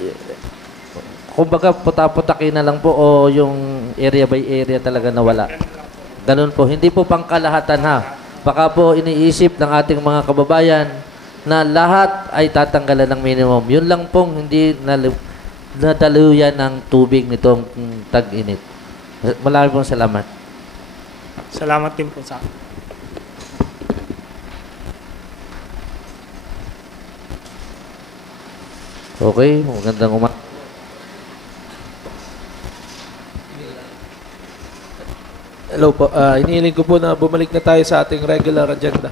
kumbaga puta-putakin na lang po o yung area by area talaga na wala. Ganun po. Hindi po pangkalahatan ha. Baka po iniisip ng ating mga kababayan na lahat ay tatanggalan ng minimum. Yun lang pong hindi nadaluyan ng tubig nitong tag-init. Maraming pong salamat. Salamat din po sa akin. Okay, magandang umaga. Hello po. Inihiling ko po na bumalik na tayo sa ating regular agenda.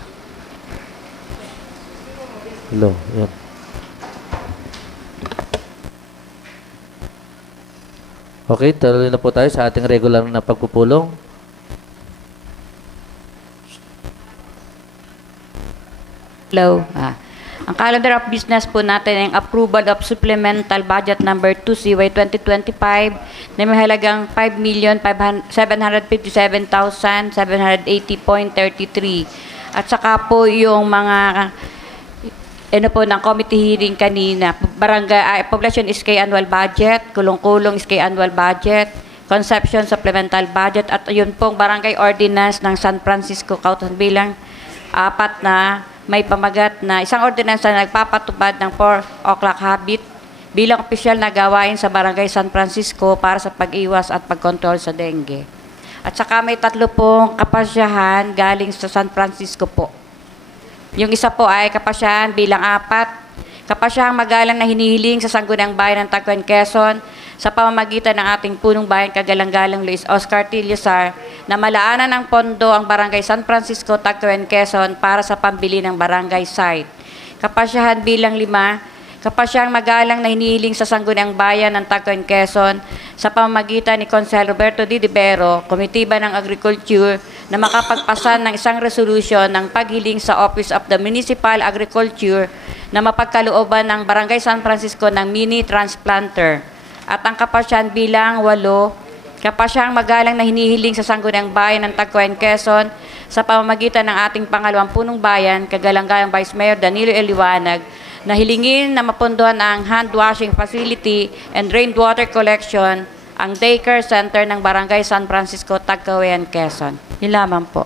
Hello, yan. Okay, tuloy na po tayo sa ating regular na pagpupulong. Hello. Ang calendar of business po natin ay ang approval of supplemental budget number 2 CY 2025 na may halagang 5,757,780.33. At saka po yung mga ng committee hearing kanina, barangay population SK annual budget, kulong-kulong SK annual budget, conception supplemental budget, at yun pong barangay ordinance ng San Francisco Kautusan bilang 4 na may pamagat na isang ordinance na nagpapatupad ng 4 o'clock habit bilang opisyal na gawain sa barangay San Francisco para sa pag-iwas at pagkontrol sa dengue. At saka may 3 pong kapasyahan galing sa San Francisco po. Yung isa po ay kapasyahan bilang 4, kapasyahang magalang na hinihiling sa Sangguniang Bayan ng Tagkawayan, Quezon sa pamamagitan ng ating punong bayan Kagalang-Galang Luis Oscar T. Luzar na malaanan ng pondo ang Barangay San Francisco, Tagkawayan, Quezon para sa pambili ng barangay site. Kapasyahan bilang 5, kapasyahang magalang na hinihiling sa Sangguniang Bayan ng Tagkawayan, Quezon sa pamamagitan ni Consel Roberto D. Dibero, Komitiba ng Agriculture, na makapagpasan ng isang resolution ng paghiling sa Office of the Municipal Agriculture na mapagkalooban ng Barangay San Francisco ng mini transplanter. At ang kapasyahan bilang 8, kapasyahang magalang na hinihiling sa Sangguniang Bayan ng Tagkawayan, Quezon sa pamamagitan ng ating pangalawang punong bayan, Kagalang-Galang Vice Mayor Danilo Eliwanag, na hilingin na mapunduhan ang hand washing facility and rainwater collection ang daycare center ng Barangay San Francisco, Tagkawayan, Quezon. Yun lamang po.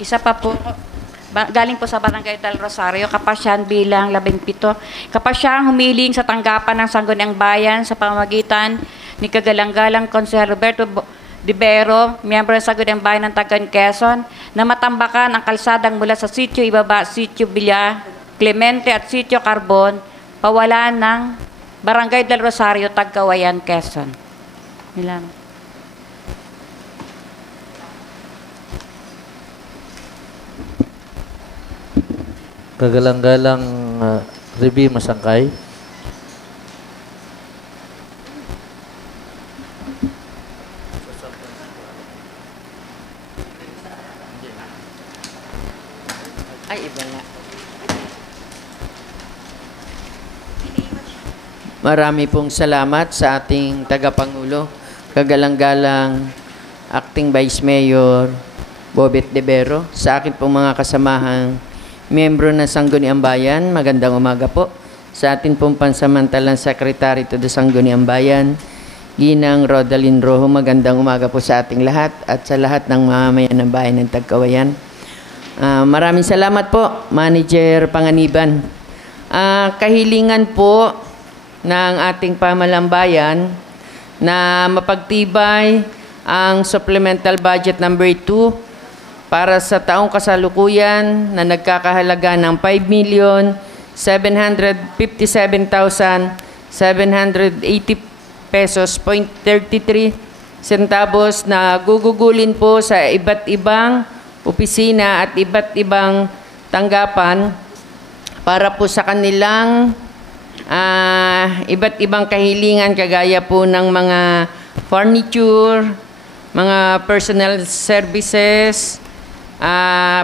Isa pa po, galing po sa Barangay del Rosario, Kapasyan bilang 17. Kapasyang humiling sa tanggapan ng Sangguniang Bayan sa pamamagitan ni Kagalang-galang Konsehal Roberto Dibero, miyembro ng Sangguniang Bayan ng Tagan, Quezon, na matambakan ang kalsadang mula sa Sitio Ibaba, Sitio Villa, Clemente at Sitio Carbon, pawalan ng Barangay del Rosario, Tagkawayan, Quezon. Milan. Kagalang-galang Ribi Masangkay. Ay, iba nga. Marami pong salamat sa ating tagapangulo, kagalang-galang Acting Vice Mayor Bobet Debero, sa akin pong mga kasamahang miyembro ng Sangguniang Bayan, magandang umaga po. Sa atin pong pansamantalang Secretary to the Sangguniang Bayan, Ginang Rodalyn Rojo, magandang umaga po sa ating lahat at sa lahat ng mamamayan ng bayan ng Tagkawayan. Maraming salamat po, Manager Panganiban. Kahilingan po ng ating pamahalang bayan na mapagtibay ang Supplemental Budget number 2 para sa taong kasalukuyan na nagkakahalaga ng 5,757,780 pesos 0.33 centavos na gugugulin po sa iba't ibang opisina at iba't ibang tanggapan para po sa kanilang iba't ibang kahilingan, kagaya po ng mga furniture, mga personal services,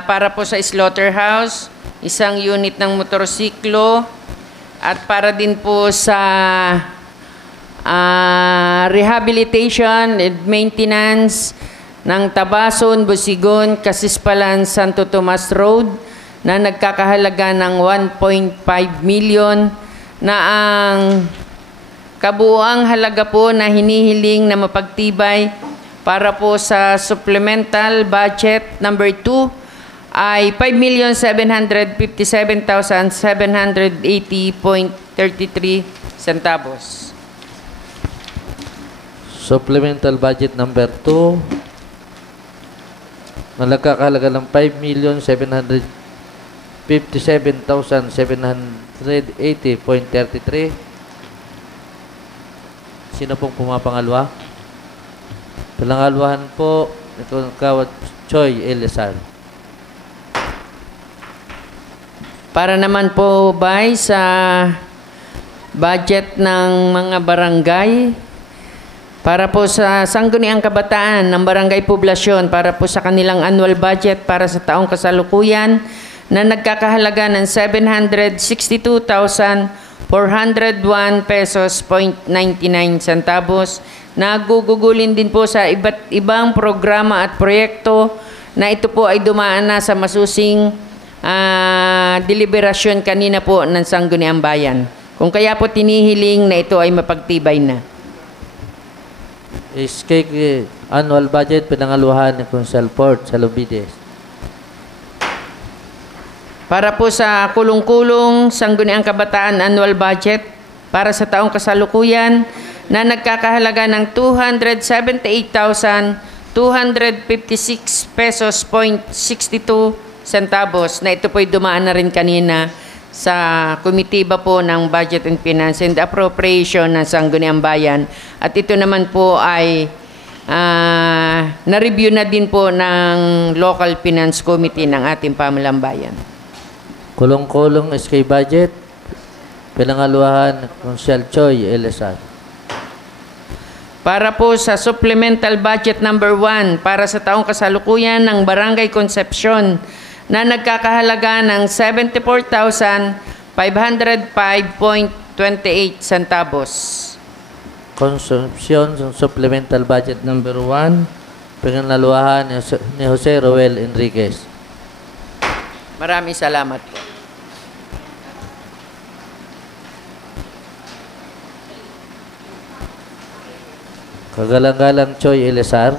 para po sa slaughterhouse, isang unit ng motorsiklo, at para din po sa rehabilitation and maintenance ng Tabason, Busigon, Casispalan, Santo Tomas Road na nagkakahalaga ng 1.5 million na ang kabuuang halaga po na hinihiling na mapagtibay para po sa Supplemental Budget number 2 ay 5,757,780.33 centavos. Supplemental Budget number 2 na nagkakahalaga ng 5,757,780.33. Sino pong pumapangalwa? Palangalwahan po, ito Kawat Choy Elizar. Para naman po ba sa budget ng mga barangay, para po sa Sangguniang Kabataan ng Barangay Poblasyon, para po sa kanilang annual budget para sa taong kasalukuyan na nagkakahalaga ng 762,401 pesos 0.99 centavos na gugugulin din po sa iba't ibang programa at proyekto na ito po ay dumaan na sa masusing deliberasyon kanina po ng Sangguniang Bayan. Kung kaya po tinihiling na ito ay mapagtibay na. SK annual budget pinangaluhan ni Consel Port sa Lubides. Para po sa kulong-kulong Sangguniang Kabataan annual budget para sa taong kasalukuyan na nagkakahalaga ng 278,256 pesos 0.62 centavos na ito po'y dumaan na rin kanina sa komitiba po ng Budget and Finance and Appropriation ng Sangguniang Bayan. At ito naman po ay na-review na din po ng Local Finance Committee ng ating pamahalang bayan. Kulong-kulong SK Budget. Pinangaluhan, Consial Choi, LSR. Para po sa Supplemental Budget number 1 para sa taong kasalukuyan ng Barangay Concepcion na nagkakahalaga ng 74,505.28 centavos. Consumption Supplemental Budget number 1. Pinangaluhan ni Jose Roel Enriquez. Maraming salamat po. Kagalang-galang Choi, LSR.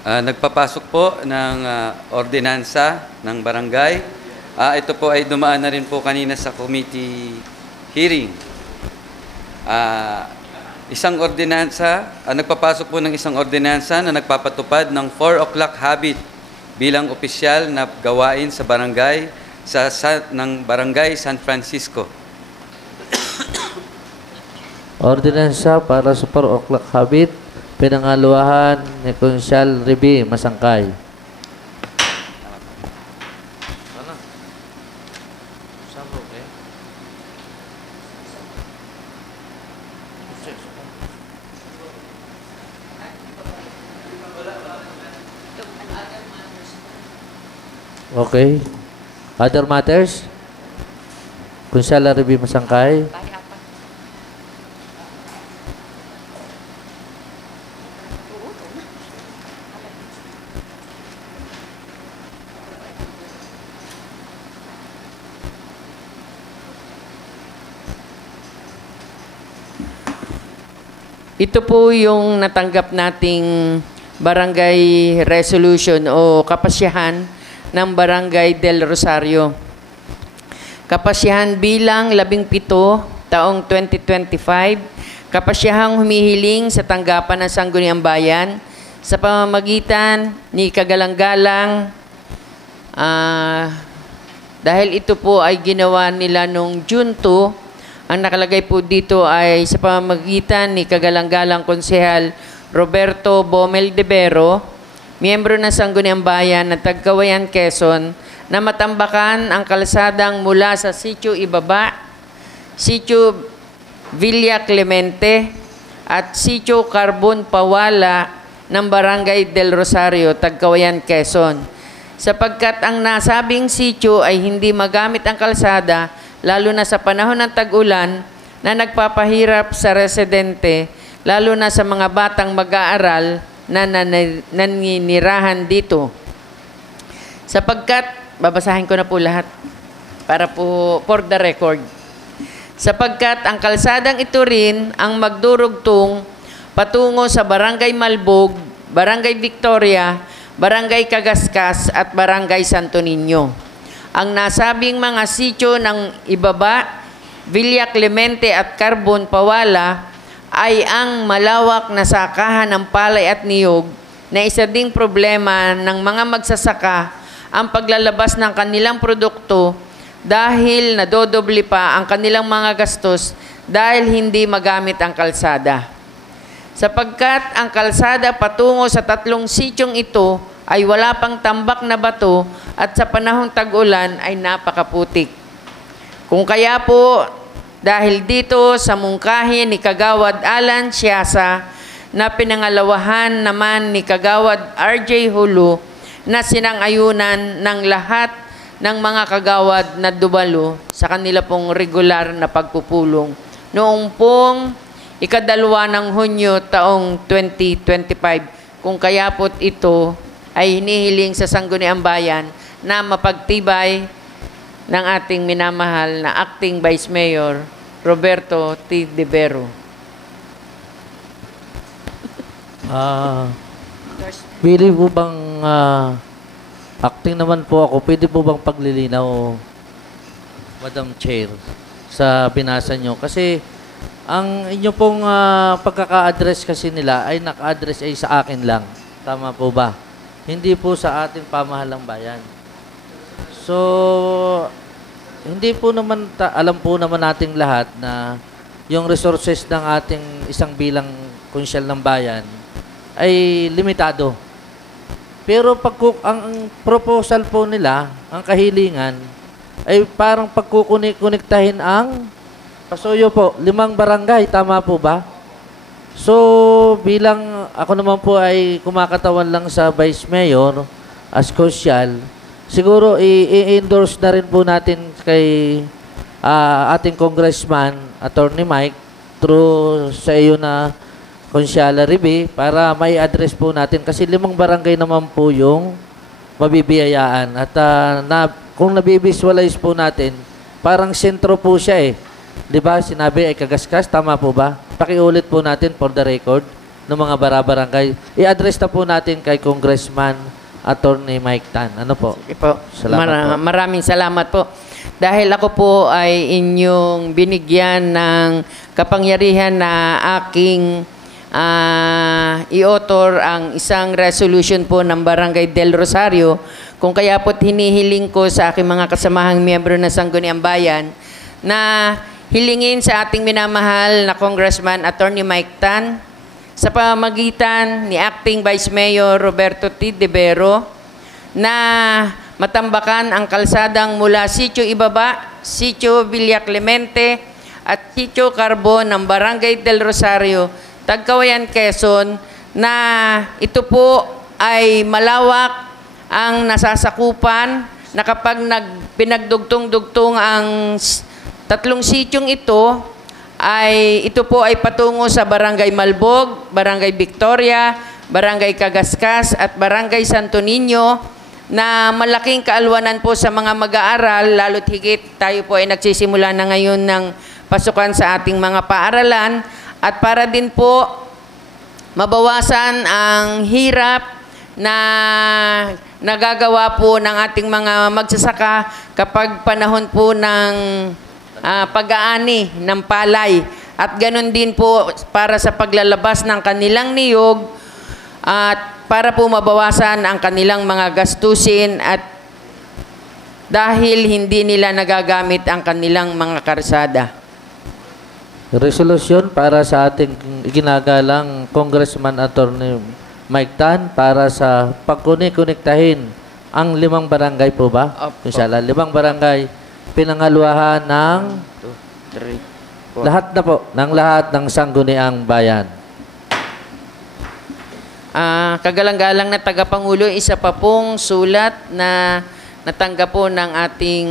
Nagpapasok po ng ordinansa ng barangay. Ito po ay dumaan na rin po kanina sa committee hearing. Isang ordinansa, nagpapasok po ng isang ordinansa na nagpapatupad ng 4 o'clock habit bilang opisyal na gawain sa barangay ng Barangay San Francisco. Ordinansa para sa 4 o'clock habit. Pinangaluhan ni Consial Ribi Masangkay. Okay. Other matters? Consial Ribi Masangkay. Ito po yung natanggap nating barangay resolution o kapasyahan ng Barangay del Rosario. Kapasyahan bilang 17 taong 2025, kapasyahang humihiling sa tanggapan ng Sangguniang Bayan sa pamamagitan ni Kagalang-galang dahil ito po ay ginawa nila noong June 2. Ang nakalagay po dito ay sa pamamagitan ni Kagalang-galang Konsehal Roberto Bomel de Vero, miyembro ng Sangguniang Bayan ng Tagkawayan, Quezon, na matambakan ang kalsadang mula sa Sitio Ibaba, Sitio Villa Clemente, at Sitio Carbon Pawala ng Barangay del Rosario, Tagkawayan, Quezon. Sapagkat ang nasabing sitio ay hindi magamit ang kalsada, lalo na sa panahon ng tag-ulan na nagpapahirap sa residente, lalo na sa mga batang mag-aaral na naninirahan dito. Sapagkat, babasahin ko na po lahat para po for the record. Sapagkat ang kalsadang ito rin ang magdurugtong patungo sa Barangay Malbog, Barangay Victoria, Barangay Kagaskas at Barangay Santo Niño. Ang nasabing mga sitio ng Ibaba, Villa Clemente at Carbon Pawala ay ang malawak na sakahan ng palay at niyog na isa ding problema ng mga magsasaka ang paglalabas ng kanilang produkto dahil nadodoble pa ang kanilang mga gastos dahil hindi magamit ang kalsada. Sapagkat ang kalsada patungo sa 3 sityong ito ay wala pang tambak na bato at sa panahong tag-ulan ay napakaputik. Kung kaya po, dahil dito sa mungkahi ni Kagawad Alan Siasa na pinangalawahan naman ni Kagawad RJ Hulu na sinang-ayunan ng lahat ng mga kagawad na dumalo sa kanila pong regular na pagpupulong noong pong 2 ng Hunyo taong 2025. Kung kaya po ito ay hinihiling sa Sangguniang Bayan na mapagtibay ng ating minamahal na Acting Vice Mayor Roberto T. de Vero. Pwede po bang acting naman po ako, pwede po bang paglilinaw, Madam Chair, sa binasa nyo? Kasi ang inyo pong pagkaka-address kasi nila ay naka-address ay sa akin lang. Tama po ba? Hindi po sa ating pamahalang bayan. So, hindi po naman, alam po naman nating lahat na yung resources ng ating isang bilang konsyal ng bayan ay limitado. Pero ang proposal po nila, ang kahilingan, ay parang pagkukunik-kuniktahin ang Pasuyo po, 5 barangay, tama po ba? So, bilang ako naman po ay kumakatawan lang sa Vice Mayor as konsyal, siguro i-endorse na rin po natin kay ating Congressman, Attorney Mike, through sa iyo na Konsyala Ribe, para may address po natin. Kasi 5 barangay naman po yung mabibiyayaan. At kung nabivisualize po natin, parang sentro po siya eh. Di ba? Sinabi ay Kagaskas, tama po ba? Pakiulit po natin for the record ng mga barangay. I-address na po natin kay Congressman Attorney Mike Tan. Ano po? Sige po. Salamat po. Maraming salamat po. Dahil ako po ay inyong binigyan ng kapangyarihan na aking i-author ang isang resolution po ng Barangay del Rosario, kung kaya po't hinihiling ko sa aking mga kasamahang miyembro ng Sangguniang Bayan na hilingin sa ating minamahal na Congressman Attorney Mike Tan sa pamamagitan ni Acting Vice Mayor Roberto T. De Vero na matambakan ang kalsadang mula Sitio Ibaba, Sitio Villa Clemente at Sitio Carbon ng Barangay del Rosario, Tagkawayan, Quezon, na ito po ay malawak ang nasasakupan na kapag pinagdugtong-dugtong ang 3 sityong ito, ito po ay patungo sa Barangay Malbog, Barangay Victoria, Barangay Kagaskas at Barangay Santo Niño, na malaking kaalwanan po sa mga mag-aaral, lalo't higit tayo po ay nagsisimula na ngayon ng pasukan sa ating mga paaralan, at para din po mabawasan ang hirap na nagagawa po ng ating mga magsasaka kapag panahon po ng pag-aani ng palay. At ganun din po para sa paglalabas ng kanilang niyog at para po mabawasan ang kanilang mga gastusin at dahil hindi nila nagagamit ang kanilang mga karsada. Resolution para sa ating ginagalang Congressman Attorney Mike Tan para sa pagkunik-kuniktahin ang 5 barangay po ba? Inshallah, 5 barangay pinangaluahan ng 2, 3, 4. lahat na po, ng lahat ng Sangguniang Bayan. Kagalang-galang na tagapangulo, isa pa pong sulat na natanggap po ng ating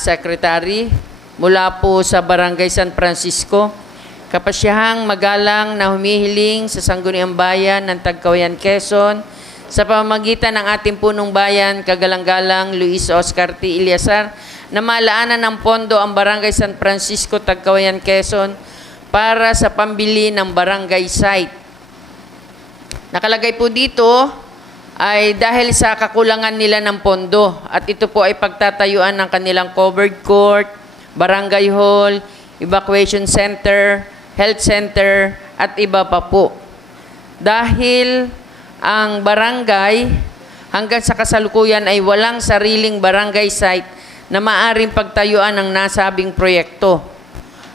secretary mula po sa Barangay San Francisco. Kapasyahang magalang na humihiling sa Sangguniang Bayan ng Tagkawayan, Quezon sa pamamagitan ng ating punong bayan, kagalang-galang Luis Oscar T. Ilyasar, na malaanan ng pondo ang Barangay San Francisco, Tagkawayan, Quezon para sa pambili ng barangay site. Nakalagay po dito ay dahil sa kakulangan nila ng pondo at ito po ay pagtatayuan ng kanilang covered court, barangay hall, evacuation center, health center at iba pa po. Dahil ang barangay hanggang sa kasalukuyan ay walang sariling barangay site na maaring pagtayuan ng nasabing proyekto.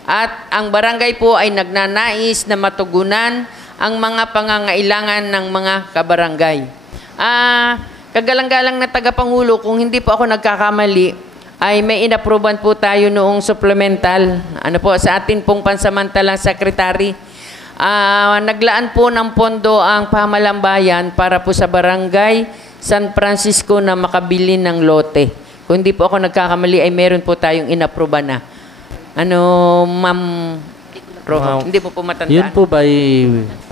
At ang barangay po ay nagnanais na matugunan ang mga pangangailangan ng mga kabarangay. Kagalang-galang na tagapangulo, kung hindi po ako nagkakamali, ay may inapruban po tayo noong supplemental. Sa atin pong pansamantalang secretary. Naglaan po ng pondo ang pamahalang bayan para po sa Barangay San Francisco na makabili ng lote. Kung hindi po ako nagkakamali, ay meron po tayong inapruban na. Ma'am Rojo, hindi po matandaan. Yun po ba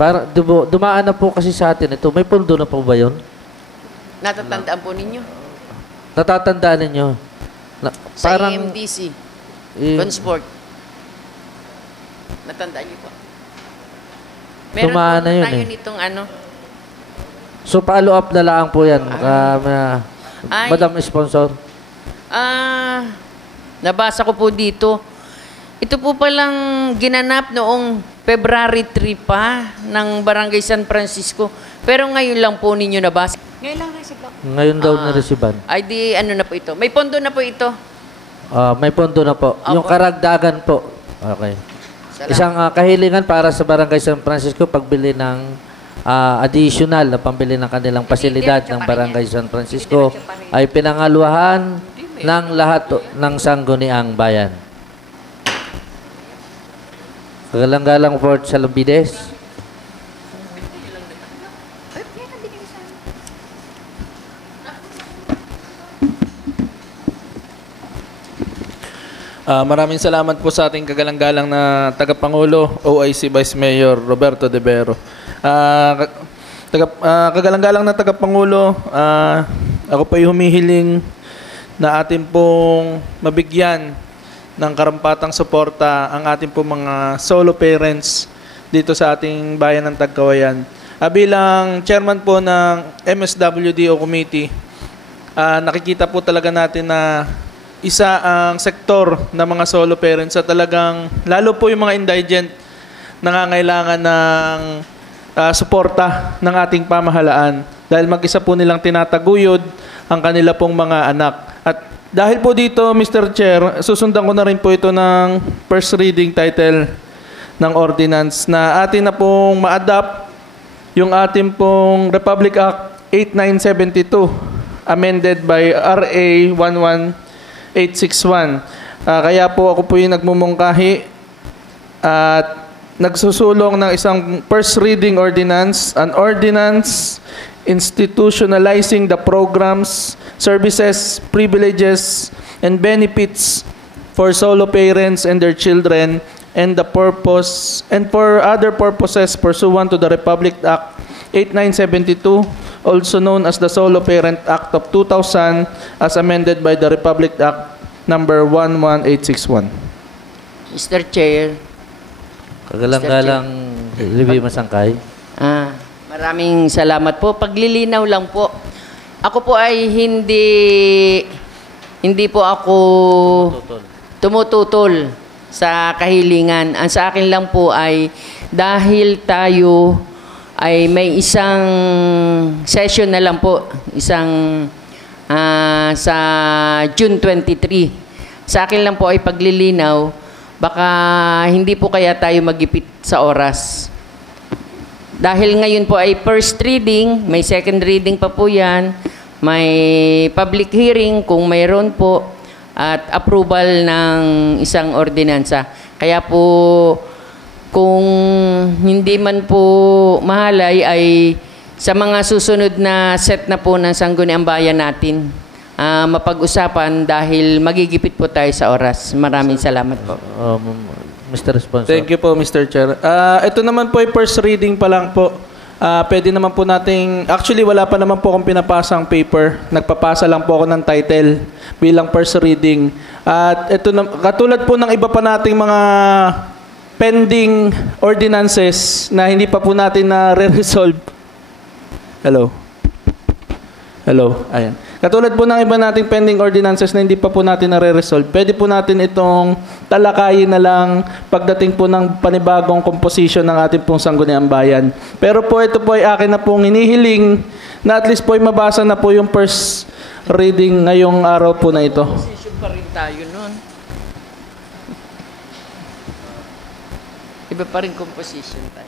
para dumaan na po kasi sa atin ito. May pondo na po ba yun? Natatandaan po ninyo? Natatandaan ninyo? Sa EMDC, Consport. Natandaan niyo po. Meron tumaan po na yun tayo nitong So, follow up na lang po yan. Madam Sponsor. Nabasa ko po dito. Ito po palang ginanap noong February 3 pa ng Barangay San Francisco. Pero ngayon lang po ninyo nabasa. Ngayon lang na-receive. Ngayon daw na-receivean. Ay di, na po ito. May pondo na po ito. May pondo na po. Yung karagdagan po. Okay. Isang kahilingan para sa Barangay San Francisco pagbili ng additional na pambili ng kanilang pasilidad ng Barangay San Francisco ay pinangaluhan ng lahat ng sangguniang bayan. Kagalang-galang Fort Salambides. Maraming salamat po sa ating kagalang-galang na tagapangulo, OIC Vice Mayor Roberto De Vero. Kagalang-galang na tagapangulo, ako po ay humihiling na atin pong mabigyan ng karampatang suporta ang ating pong mga solo parents dito sa ating bayan ng Tagkawayan. Bilang chairman po ng MSWDO Committee, nakikita po talaga natin na isa ang sektor ng mga solo parents sa talagang, lalo po yung mga indigent, nangangailangan ng suporta ng ating pamahalaan dahil mag-isa po nilang tinataguyod ang kanila pong mga anak. At dahil po dito, Mr. Chair, susundan ko na rin po ito ng first reading title ng ordinance na atin na pong ma-adapt yung ating pong Republic Act 8972 amended by RA 11861. Kaya po ako po yung nagmumungkahi at nagsusulong ng isang first reading ordinance, an ordinance institutionalizing the programs, services, privileges, and benefits for solo parents and their children and the purpose and for other purposes pursuant to the Republic Act 8972, also known as the Solo Parent Act of 2000 as amended by the Republic Act number 11861. Mr. Chair. Kagalang-galang Libby Masangkay. Maraming salamat po. Paglilinaw lang po. Ako po ay hindi po ako tumututol sa kahilingan. Ang sa akin lang po ay dahil tayo ay may isang session na lang po, isang sa June 23. Sa akin lang po ay paglilinaw, baka hindi po kaya tayo magipit sa oras. Dahil ngayon po ay first reading, may second reading pa po yan, may public hearing kung mayroon po, at approval ng isang ordinansa. Kaya po, kung hindi man po mahalay, ay sa mga susunod na set na po ng Sangguniang Bayan natin, mapag-usapan dahil magigipit po tayo sa oras. Maraming salamat po. Mr. Sponsor. Thank you po, Mr. Chair. Ito naman po ay first reading pa lang po. Pwede naman po nating, actually wala pa naman po akong pinapasang paper. Nagpapasa lang po ako ng title bilang first reading. At ito na, katulad po ng iba pa nating mga pending ordinances na hindi pa po natin na re-resolve. Hello. Ayan. Katulad po ng iba nating pending ordinances na hindi pa po natin nare-resolve, pwede po natin itong talakayin na lang pagdating po ng panibagong composition ng ating pong Sangguniang Bayan. Pero po ito po ay akin na pong hinihiling na at least po ay mabasa na po yung first reading ngayong araw po na ito. Composition pa rin tayo nun. Iba pa rin composition tayo.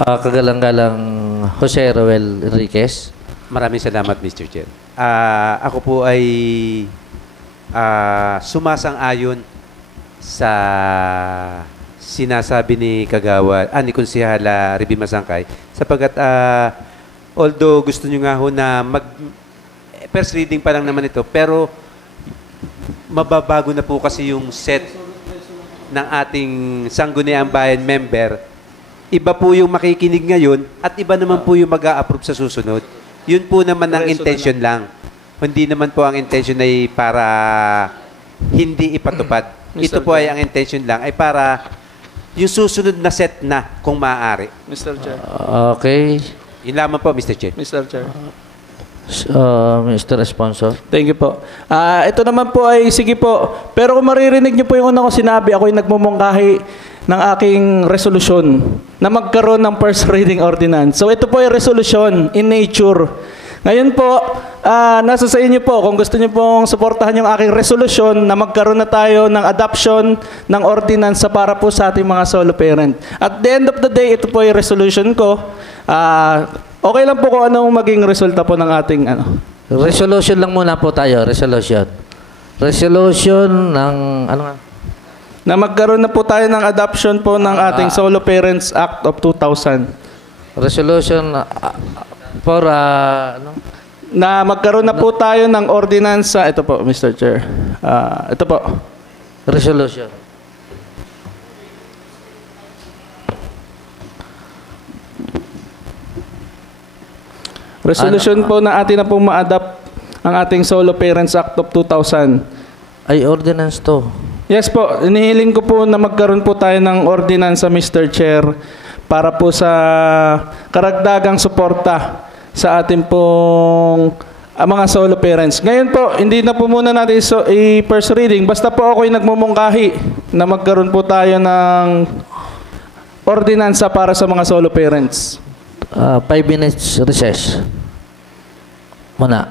Kagalang-galang Jose Roel Enriquez. Maraming salamat, Mr. Chair. Ako po ay sumasang-ayon sa sinasabi ni ni Konsehala Riby Masangkay sapagkat although gusto nyo nga ho na first reading pa lang naman ito, pero mababago na po kasi yung set ng ating Sangguniang Bayan member. Iba po yung makikinig ngayon at iba naman po yung mag-a-approve sa susunod. Yun po naman ang intention lang. Hindi naman po ang intention ay para hindi ipatupad. Ito po ay ang intention lang ay para yung susunod na set na kung maaari. Mr. Chair. Okay. Yun lamang po, Mr. Chair. Mr. Chair. Mr. Sponsor. Thank you po. Ito naman po ay sige po. Pero kung maririnig niyo po yung una ko sinabi, ako yung nagmumungkahi ng aking resolusyon na magkaroon ng first reading ordinance. So ito po ay resolution in nature. Ngayon po, nasa sa inyo po kung gusto niyo pong suportahan yung aking resolusyon na magkaroon na tayo ng adoption ng ordinansa para po sa ating mga solo parent. At the end of the day, ito po yung resolution ko. Okay lang po kung anong maging resulta po ng ating Resolution lang muna po tayo, resolution. Resolution ng ano nga? Na magkaroon na po tayo ng adoption po ng ating Solo Parents Act of 2000. Resolution for ano? Na magkaroon na po tayo ng ordinansa. Ito po, Mr. Chair. Ito po. Resolution. Resolution po na atin na pong ma-adapt ang ating Solo Parents Act of 2000. Ay, ordinance to. Yes po, inihiling ko po na magkaroon po tayo ng ordinansa, Mr. Chair, para po sa karagdagang suporta sa ating pong mga solo parents. Ngayon po, hindi na po muna natin i-first reading. Basta po ako'y nagmumungkahi na magkaroon po tayo ng ordinansa para sa mga solo parents. 5 minutes recess. Muna.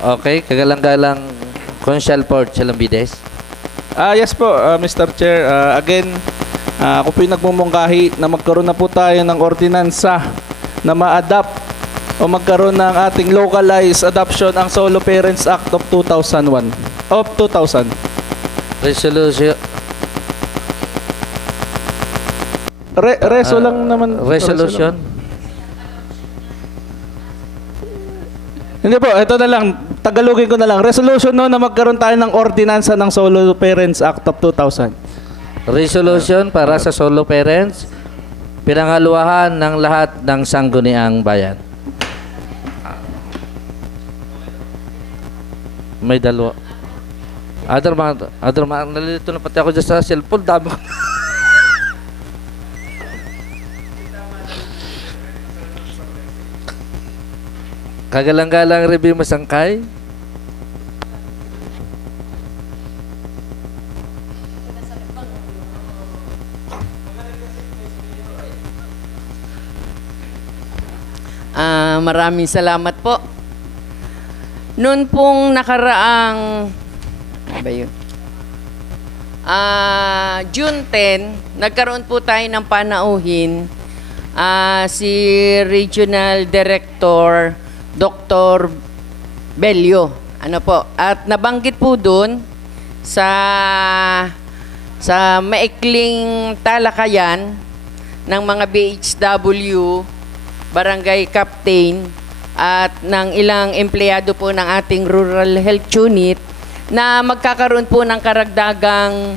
Okay, kagalang-galang Consial Port Salambides. Yes po, Mr. Chair. Again, Ako po'y nagmumungkahi na magkaroon na po tayo ng ordinansa na ma-adapt o magkaroon ng ating localized adoption ang Solo Parents Act of 2001. Of 2000. Resolution. Reso lang naman. Resolution. Hindi po, ito na lang. Tagalogin ko na lang. Resolution no na magkaroon tayo ng ordinansa ng Solo Parents Act of 2000. Resolution para sa solo parents, pinangaluahan ng lahat ng sangguniang bayan. May dalawa. Other mga, nalilito na pati ako dyan sa cellphone. Dami ko. Kagalang-galang review masangkay. Maraming salamat po. Noon pong nakaraang June 10, nagkaroon po tayo ng panauhin si Regional Director Dr. Bello. Ano po? At nabanggit po doon sa maikling talakayan ng mga BHW, barangay captain at ng ilang empleyado po ng ating Rural Health Unit na magkakaroon po ng karagdagang,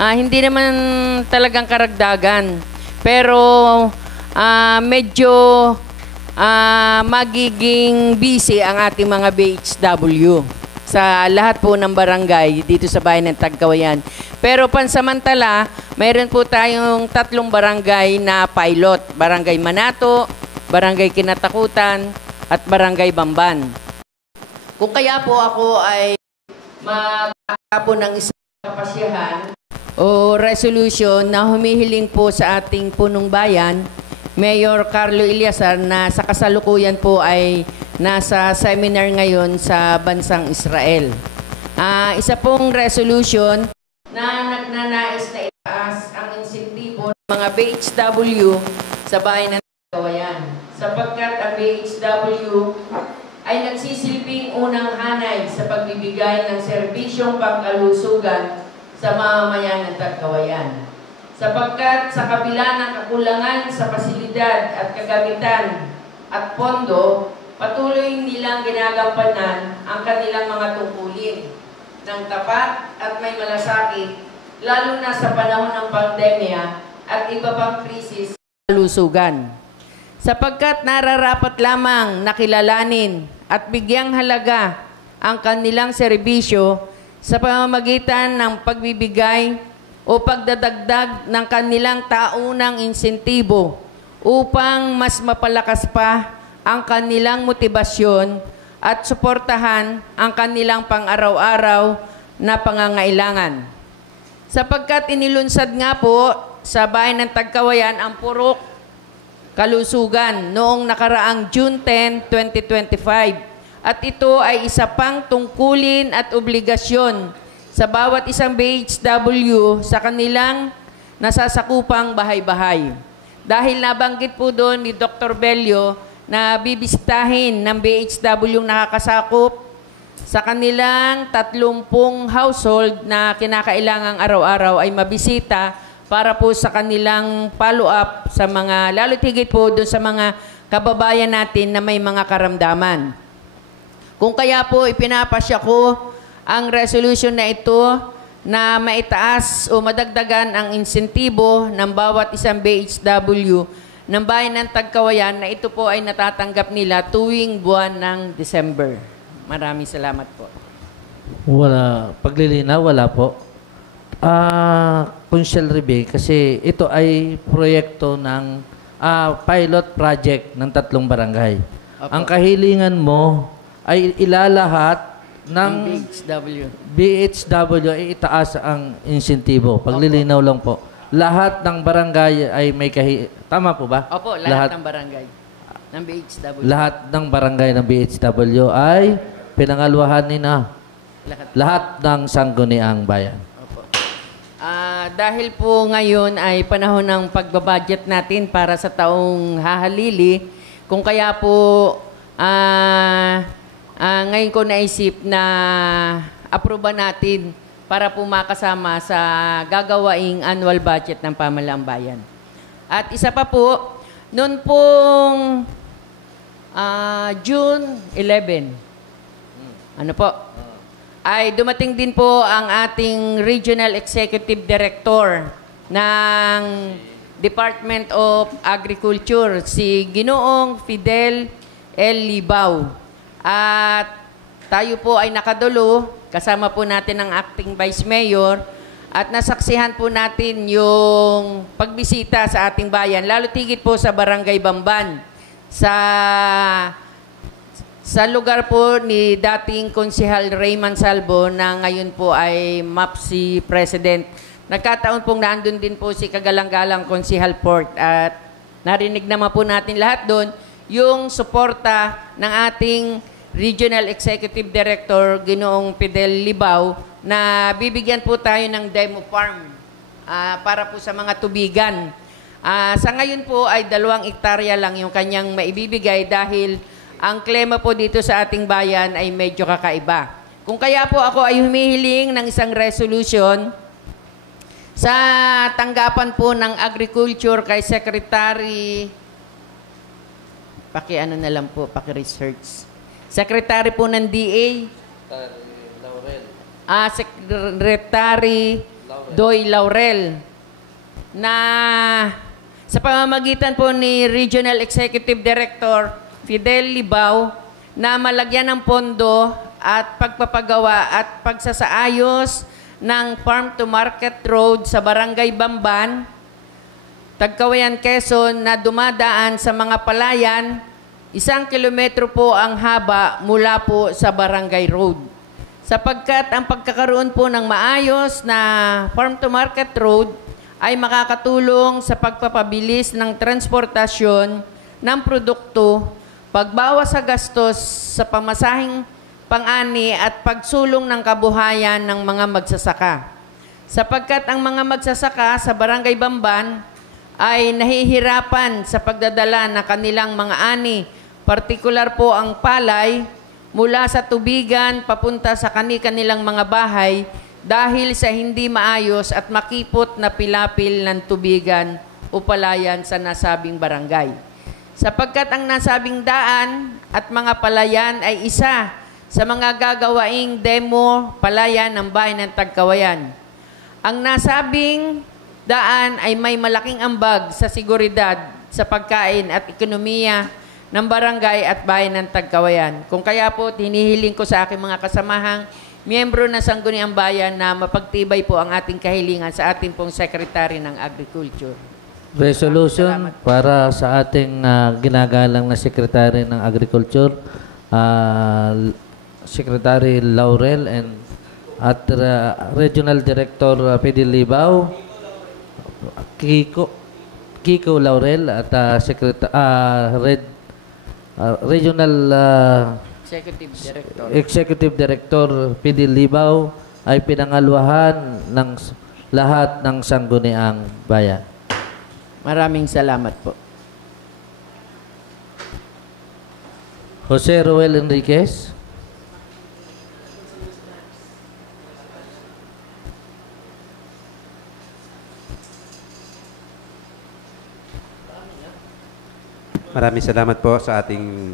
hindi naman talagang karagdagan, pero medyo magiging busy ang ating mga BHW sa lahat po ng barangay dito sa bayan ng Tagkawayan. Pero pansamantala, mayroon po tayong 3 barangay na pilot. Barangay Manato, Barangay Kinatakutan, at Barangay Bamban. Kung kaya po ako ay magkaka po ng isang kapasyahan o resolution na humihiling po sa ating punong bayan, Mayor Carlo Eliazar, na sa kasalukuyan po ay nasa seminar ngayon sa bansang Israel. Isa pong resolution na nagnanais na itaas ang insentibo ng mga BHW sa bayan ng Tagkawayan, sapagkat ang BHW ay nagsisilbing unang hanay sa pagbibigay ng serbisyong pangkalusugan sa mamamayan ng Tagkawayan. Sapagkat sa kabila ng kakulangan sa pasilidad at kagamitan at pondo, patuloy nilang ginagampanan ang kanilang mga tungkulin ng tapat at may malasakit, lalo na sa panahon ng pandemya at iba pang krisis sa kalusugan. Sapagkat nararapat lamang nakilalanin at bigyang halaga ang kanilang serbisyo sa pamamagitan ng pagbibigay o pagdadagdag ng kanilang taunang insentibo upang mas mapalakas pa ang kanilang motibasyon at suportahan ang kanilang pang-araw-araw na pangangailangan. Sapagkat inilunsad nga po sa bayan ng Tagkawayan ang purok kalusugan noong nakaraang June 10, 2025. At ito ay isa pang tungkulin at obligasyon sa bawat isang BHW sa kanilang nasasakupang bahay-bahay. Dahil nabanggit po doon ni Dr. Bello na bibisitahin ng BHW nakakasakop sa kanilang 30 household na kinakailangang araw-araw ay mabisita para po sa kanilang follow-up sa mga, lalo't higit po doon sa mga kababayan natin na may mga karamdaman. Kung kaya po ipinapasya ko ang resolution na ito na maitaas o madagdagan ang insentibo ng bawat isang BHW ng bayan ng Tagkawayan na ito po ay natatanggap nila tuwing buwan ng December. Maraming salamat po. Wala. Paglilinaw, wala po. Consiel Rebe, kasi ito ay proyekto ng pilot project ng 3 barangay. Opo. Ang kahilingan mo ay ilalahat ng BHW ay itaas ang insentibo. Paglilinaw lang po. Lahat ng barangay ay may tama po ba? Opo, lahat ng barangay ng BHW. Lahat ng barangay ng BHW ay pinangaluahan na lahat ng sangguniang bayan. Opo. Dahil po ngayon ay panahon ng pagbabudget natin para sa taong hahalili, kung kaya po ngayon ko naisip na aproba natin para po makasama sa gagawaing annual budget ng Pamahalaang Bayan. At isa pa po, noon pong June 11, ano po, ay dumating din po ang ating Regional Executive Director ng Department of Agriculture, si Ginoong Fidel L. Libao. At tayo po ay nakadulo, kasama po natin ang Acting Vice Mayor, at nasaksihan po natin yung pagbisita sa ating bayan, lalo tigit po sa Barangay Bamban, sa lugar po ni dating Konsehal Rayman Salvo na ngayon po ay MAPSI President. Nagkataon pong naandun din po si kagalang-galang Konsehal Port at narinig naman po natin lahat doon yung suporta ng ating Regional Executive Director Ginoong Fidel Libao na bibigyan po tayo ng demo farm para po sa mga tubigan. Sa ngayon po ay 2 hektarya lang yung kanyang maibibigay dahil ang klema po dito sa ating bayan ay medyo kakaiba. Kung kaya po ako ay humihiling ng isang resolution sa tanggapan po ng Agriculture kay Secretary, paki-ano na lang po, paki-research. Secretary po ng DA, Secretary Doy Laurel, na sa pamamagitan po ni Regional Executive Director Fidel Libao na malagyan ng pondo at pagpapagawa at pagsasaayos ng farm-to-market road sa Barangay Bamban, Tagkawayan, Quezon na dumadaan sa mga palayan, 1 kilometro po ang haba mula po sa Barangay Road. Sapagkat ang pagkakaroon po ng maayos na farm-to-market road ay makakatulong sa pagpapabilis ng transportasyon ng produkto, pagbawas sa gastos sa pamasahing pang-ani at pagsulong ng kabuhayan ng mga magsasaka. Sapagkat ang mga magsasaka sa Barangay Bamban ay nahihirapan sa pagdadala ng kanilang mga ani, partikular po ang palay, mula sa tubigan papunta sa kanilang mga bahay dahil sa hindi maayos at makipot na pilapil ng tubigan o palayan sa nasabing barangay. Sapagkat ang nasabing daan at mga palayan ay isa sa mga gagawaing demo palayan ng bayan ng Tagkawayan. Ang nasabing daan ay may malaking ambag sa seguridad, sa pagkain at ekonomiya ng barangay at bayan ng Tagkawayan. Kung kaya po, hinihiling ko sa aking mga kasamahang miyembro ng Sangguniang Bayan na mapagtibay po ang ating kahilingan sa ating pong Secretary ng Agriculture. Resolution para sa ating ginagalang na Secretary ng Agriculture, Secretary Laurel at Regional Director Fidel Libao, Kiko Laurel at Regional Executive Director Fidel Libao ay pinangaluhan ng lahat ng Sangguniang Bayan. Maraming salamat po. Jose Roel Enriquez. Maraming salamat po sa ating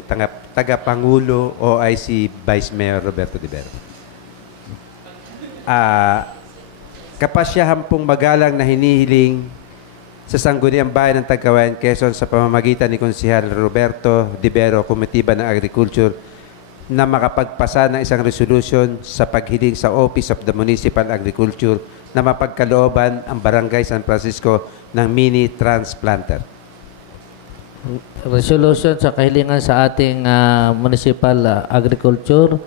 tagapangulo OIC Vice Mayor Roberto Divero. Kapasyahan pong magalang na hinihiling sa Sangguniang Bayan ng Tagkawayan, Quezon sa pamamagitan ni Konsehal Roberto Divero, Komitiba ng Agriculture, na makapagpasa ng isang resolution sa paghiling sa Office of the Municipal Agriculture na mapagkalooban ang Barangay San Francisco ng mini transplanter. Resolution sa kahilingan sa ating Municipal Agriculture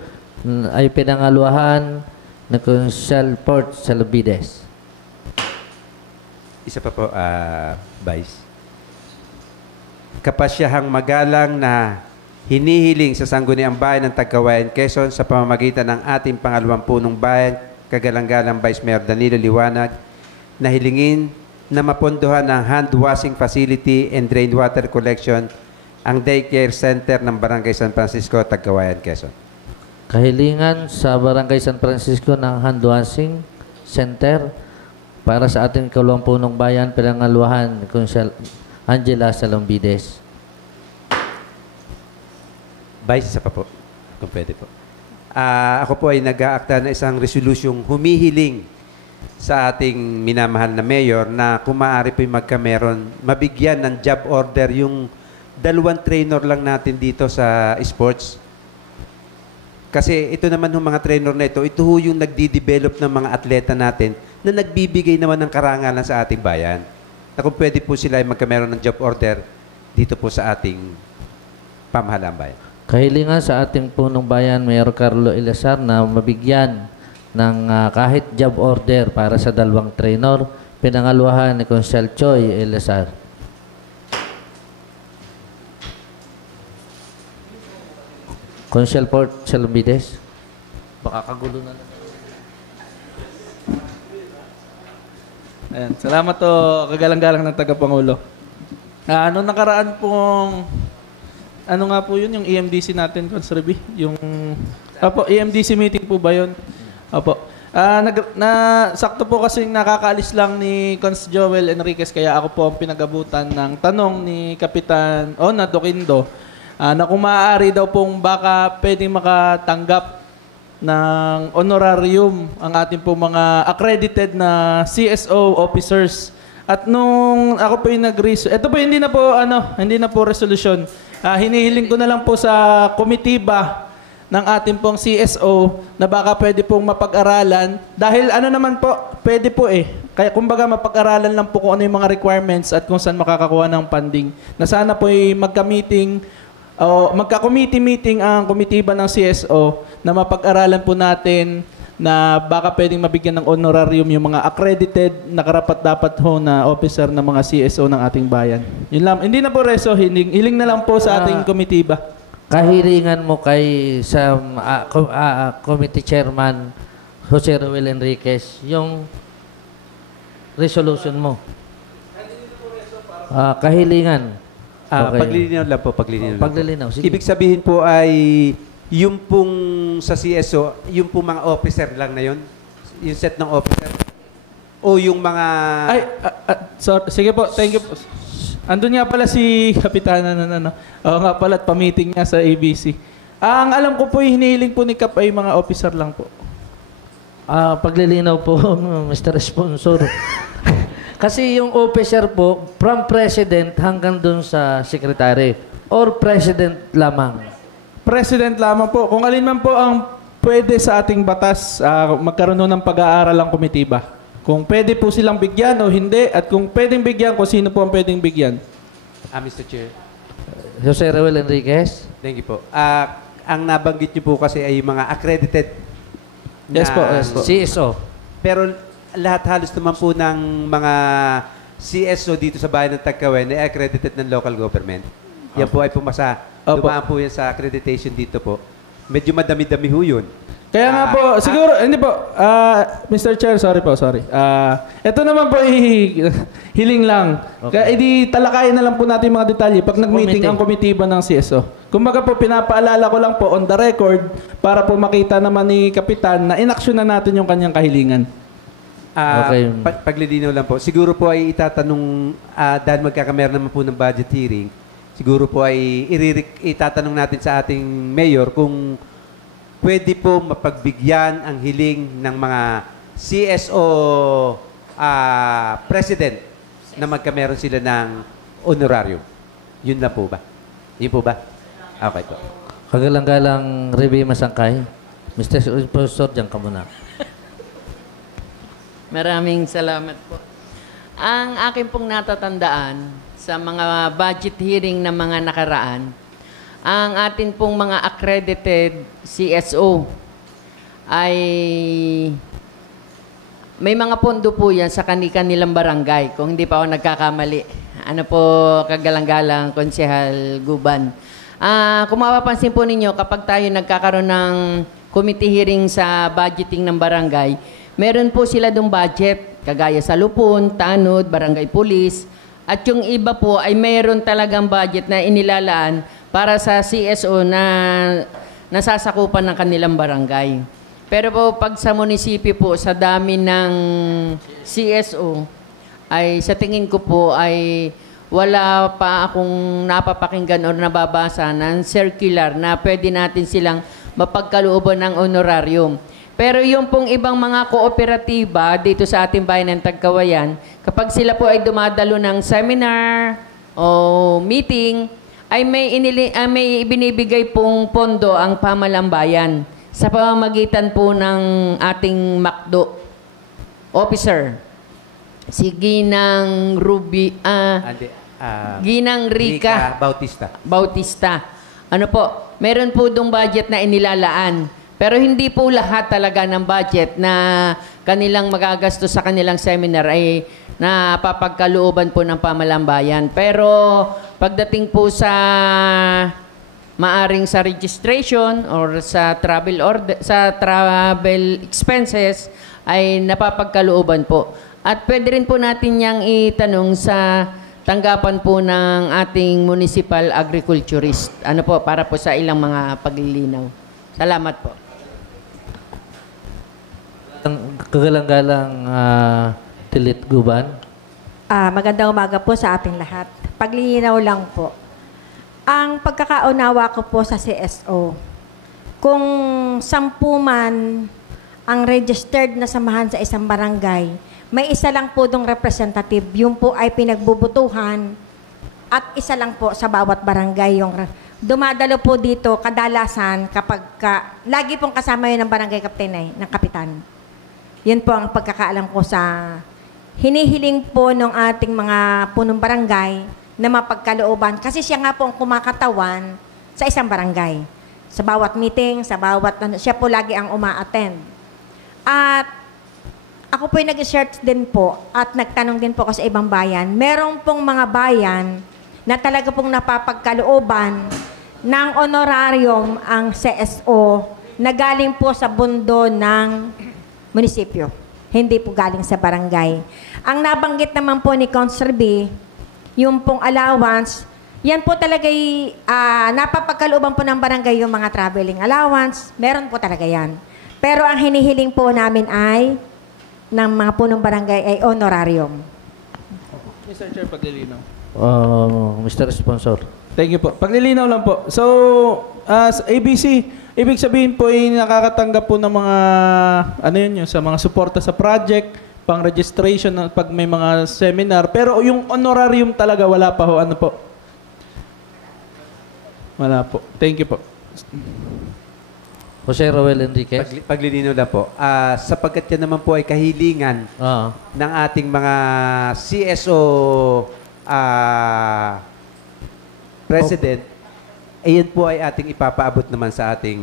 ay pinangaluhan ng Konsehal Port Salvides. Isa pa po, Vice. Kapasyahang magalang na hinihiling sa Sangguniang Bayan ng Tagkawayan, Quezon sa pamamagitan ng ating pangalawang punong bayan, kagalang-galang Vice Mayor Danilo Liwanag, na hilingin na mapondohan ang hand washing facility and rainwater collection ang daycare center ng Barangay San Francisco, Tagkawayan, Quezon. Kahilingan sa Barangay San Francisco ng hand washing center para sa ating Ikaluwang Punong Bayan, Pinangaluhan, Consul Angela Salombides. Vice, isa pa po, kung pwede po. Ako po ay nag-aakta na isang resolusyong humihiling sa ating minamahal na mayor na kung maaari po magkameron, mabigyan ng job order yung 2 trainer lang natin dito sa sports. Kasi ito naman yung mga trainer na ito yung nagdi-develop ng mga atleta natin na nagbibigay naman ng karangalan sa ating bayan. Na kung pwede po sila ay magkameron ng job order dito po sa ating pamahalaan bayan. Kahilingan sa ating punong bayan, Mayor Carlo Eleazar, na mabigyan ng kahit job order para sa 2 trainer, pinangaluhan ni Consul Choi Eleazar. Consul Port Salombides. Baka kagulo na lang. Ayan. Salamat to, kagalang-galang ng tagapangulo. Nung nakaraan pong, ano nga po yun, yung EMDC natin, Consul B? Yung, EMDC meeting po ba yun? Opo. Sakto po kasi nakakaalis lang ni Cons Joel Enriquez, kaya ako po ang pinagabutan ng tanong ni Kapitan Ona Doquindo na kung maaari daw pong baka pwedeng makatanggap ng honorarium ang ating po mga accredited na CSO officers. At nung ako po yung nag-research, ito po hindi na po resolution. Hinihiling ko na lang po sa komitiba ng ating pong CSO na baka pwede pong mapag-aralan. Dahil naman po, pwede po Kaya kumbaga mapag-aralan lang po kung ano yung mga requirements at kung saan makakakuha ng funding. Na sana po magka-meeting o magka-committee meeting ang komitiba ng CSO na mapag-aralan po natin na baka pwedeng mabigyan ng honorarium yung mga accredited na karapat-dapat ho na officer ng mga CSO ng ating bayan. Yun lang. Hindi na po reso, hiling na lang po sa ating komitiba. Kahilingan mo kay sa committee chairman Jose Ruel Enriquez yung resolution mo. Kahilingan. Okay. Paglilinaw lang po, paglilinaw. Sige. Ibig sabihin po ay yung pong sa CSO, yung pong mga officer lang na yun? Yung set ng officer? O yung mga... Sige po, thank you po. Andun nga pala si Kapitana Oo nga pala, at pa-meeting niya sa ABC. Ang alam ko po, hinihiling po ni Kap ay mga officer lang po. Paglilinaw po, Mr. Sponsor. Kasi yung officer po, from president hanggang dun sa secretary. Or president lamang. President lamang po. Kung alin man po ang pwede sa ating batas, magkaroon ng pag-aaral ang komitiba. Kung pwede po silang bigyan o hindi, at kung pwedeng bigyan, kung sino po ang pwedeng bigyan. Mr. Chair. Jose Ruel Enriquez. Thank you po. Ang nabanggit niyo po kasi ay mga accredited Yes po. CSO. Pero lahat halos naman po ng mga CSO dito sa bayan ng Tagkawayan ay accredited ng local government. Yan po ay pumasa. Dumaan po yan sa accreditation dito po. Medyo madami-dami ho yun. Kaya nga po, siguro, hindi po, Mr. Chair, sorry. Ito naman po, hiling lang. Okay. Kaya talakayin na lang po natin mga detalye pag nag-meeting ang komitiba ng CSO. Kumbaga po, pinapaalala ko lang po on the record para po makita naman ni Kapitan na inaksyon na natin yung kanyang kahilingan. Okay. Paglilinaw lang po, siguro po ay itatanong, dahil magkakameron naman po ng budget hearing, siguro po ay itatanong natin sa ating mayor kung pwede po mapagbigyan ang hiling ng mga CSO president na magkameron sila ng honorarium. Yun na po ba? Yun po ba? Okay po. Kagalang-galang Rebe Masangkay. Mr. Professor, diyan ka muna. Maraming salamat po. Ang akin pong natatandaan sa mga budget hearing na mga nakaraan, ang atin pong mga accredited CSO ay may mga pondo po yan sa kanilang barangay, kung hindi pa ako nagkakamali. Ano po, kagalang-galang, Konsehal Guban. Kung mapapansin po ninyo, kapag tayo nagkakaroon ng committee hearing sa budgeting ng barangay, meron po sila dong budget, kagaya sa Lupon, Tanod, Barangay Police, at yung iba po ay meron talagang budget na inilalaan para sa CSO na nasasakupan ng kanilang barangay. Pero po pag sa munisipyo po, sa dami ng CSO, ay sa tingin ko po ay wala pa akong napapakinggan o nababasa ng circular na pwede natin silang mapagkalooban ng honorarium. Pero yung pong ibang mga kooperatiba dito sa ating bayan ng Tagkawayan, kapag sila po ay dumadalo ng seminar o meeting, ay may ibinibigay pong pondo ang pamalambayan sa pamamagitan po ng ating MACDO officer. Si Ginang Ginang Rica Bautista. Ano po, meron po dong budget na inilalaan. Pero hindi po lahat talaga ng budget na kanilang magagastos sa kanilang seminar ay napapagkalooban po ng pamalambayan. Pero pagdating po sa maaring sa registration or sa travel expenses ay napapagkalooban po. At pwede rin po natin yang itanong sa tanggapan po ng ating municipal agriculturist. Ano po, para po sa ilang mga paglilinaw. Salamat po. Kagalang-galang Tilit Guban. Magandang umaga po sa ating lahat. Paglilinaw lang po. Ang pagkakaunawa ko po sa CSO, kung 10 man ang registered na samahan sa isang barangay, may isa lang po dong representative. Yung po ay pinagbubutuhan at isa lang po sa bawat barangay. Yung dumadalo po dito kadalasan kapag lagi pong kasama yun ng barangay captain ng kapitan. Yun po ang pagkakaalam ko sa hinihiling po ng ating mga punong barangay na mapagkalooban. Kasi siya nga po ang kumakatawan sa isang barangay. Sa bawat meeting, sa bawat siya po lagi ang uma-attend. At ako po'y nag-search din po at nagtanong din po ako sa ibang bayan. Meron pong mga bayan na talaga pong napapagkalooban ng honorarium ang CSO na galing po sa bundo ng munisipyo. Hindi po galing sa barangay. Ang nabanggit naman po ni Consigliere B, yung pong allowance, yan po talaga'y napapagkalooban po ng barangay yung mga traveling allowance. Meron po talaga yan. Pero ang hinihiling po namin ay ng mga punong barangay ay honorarium. Mr. Chair, paglilinaw. Mr. Sponsor. Thank you po. Paglilinaw lang po. So, as ABC, ibig sabihin po ay nakakatanggap po ng mga, sa mga suporta sa project, pang registration, pag may mga seminar. Pero yung honorarium talaga, wala pa ho. Ano po? Wala po. Thank you po. Jose Roel Enriquez. Paglilinaw na po. Sapagkat yan naman po ay kahilingan ng ating mga CSO president, ayan po ay ating ipapaabot naman sa ating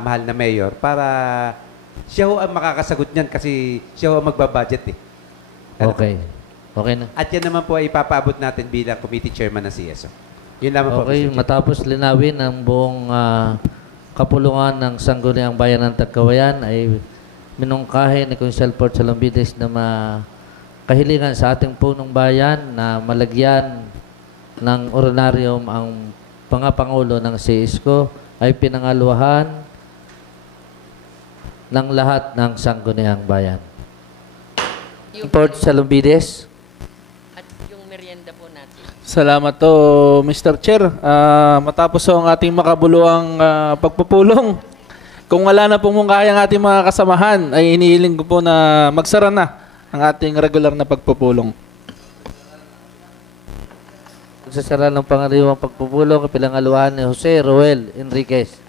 mahal na mayor para siya ho ang makakasagot niyan kasi siya ho ang magbabudget eh. Okay. Okay na. At yan naman po ay ipapaabot natin bilang committee chairman ng CSO. Yun naman po. Okay, matapos linawin ang buong kapulungan ng Sangguniang Bayan ng Tagkawayan ay minungkahi ni Consigliere Port Salambides na kahilingan sa ating punong bayan na malagyan ng honorarium ang pangapangulo ng CSCO ay pinangaluhan ng lahat ng Sangguniang Bayan. Port Salambides. At yung merienda po natin. Salamat to, Mr. Chair. Matapos ang ating makabuluhang pagpupulong, kung wala na pumungkahi ang ating mga kasamahan, ay inihiling ko po na magsara na ang ating regular na pagpupulong. Magsasara ng pangaliwang pagpupulong, kapilangaluhan ni Jose Roel Enriquez.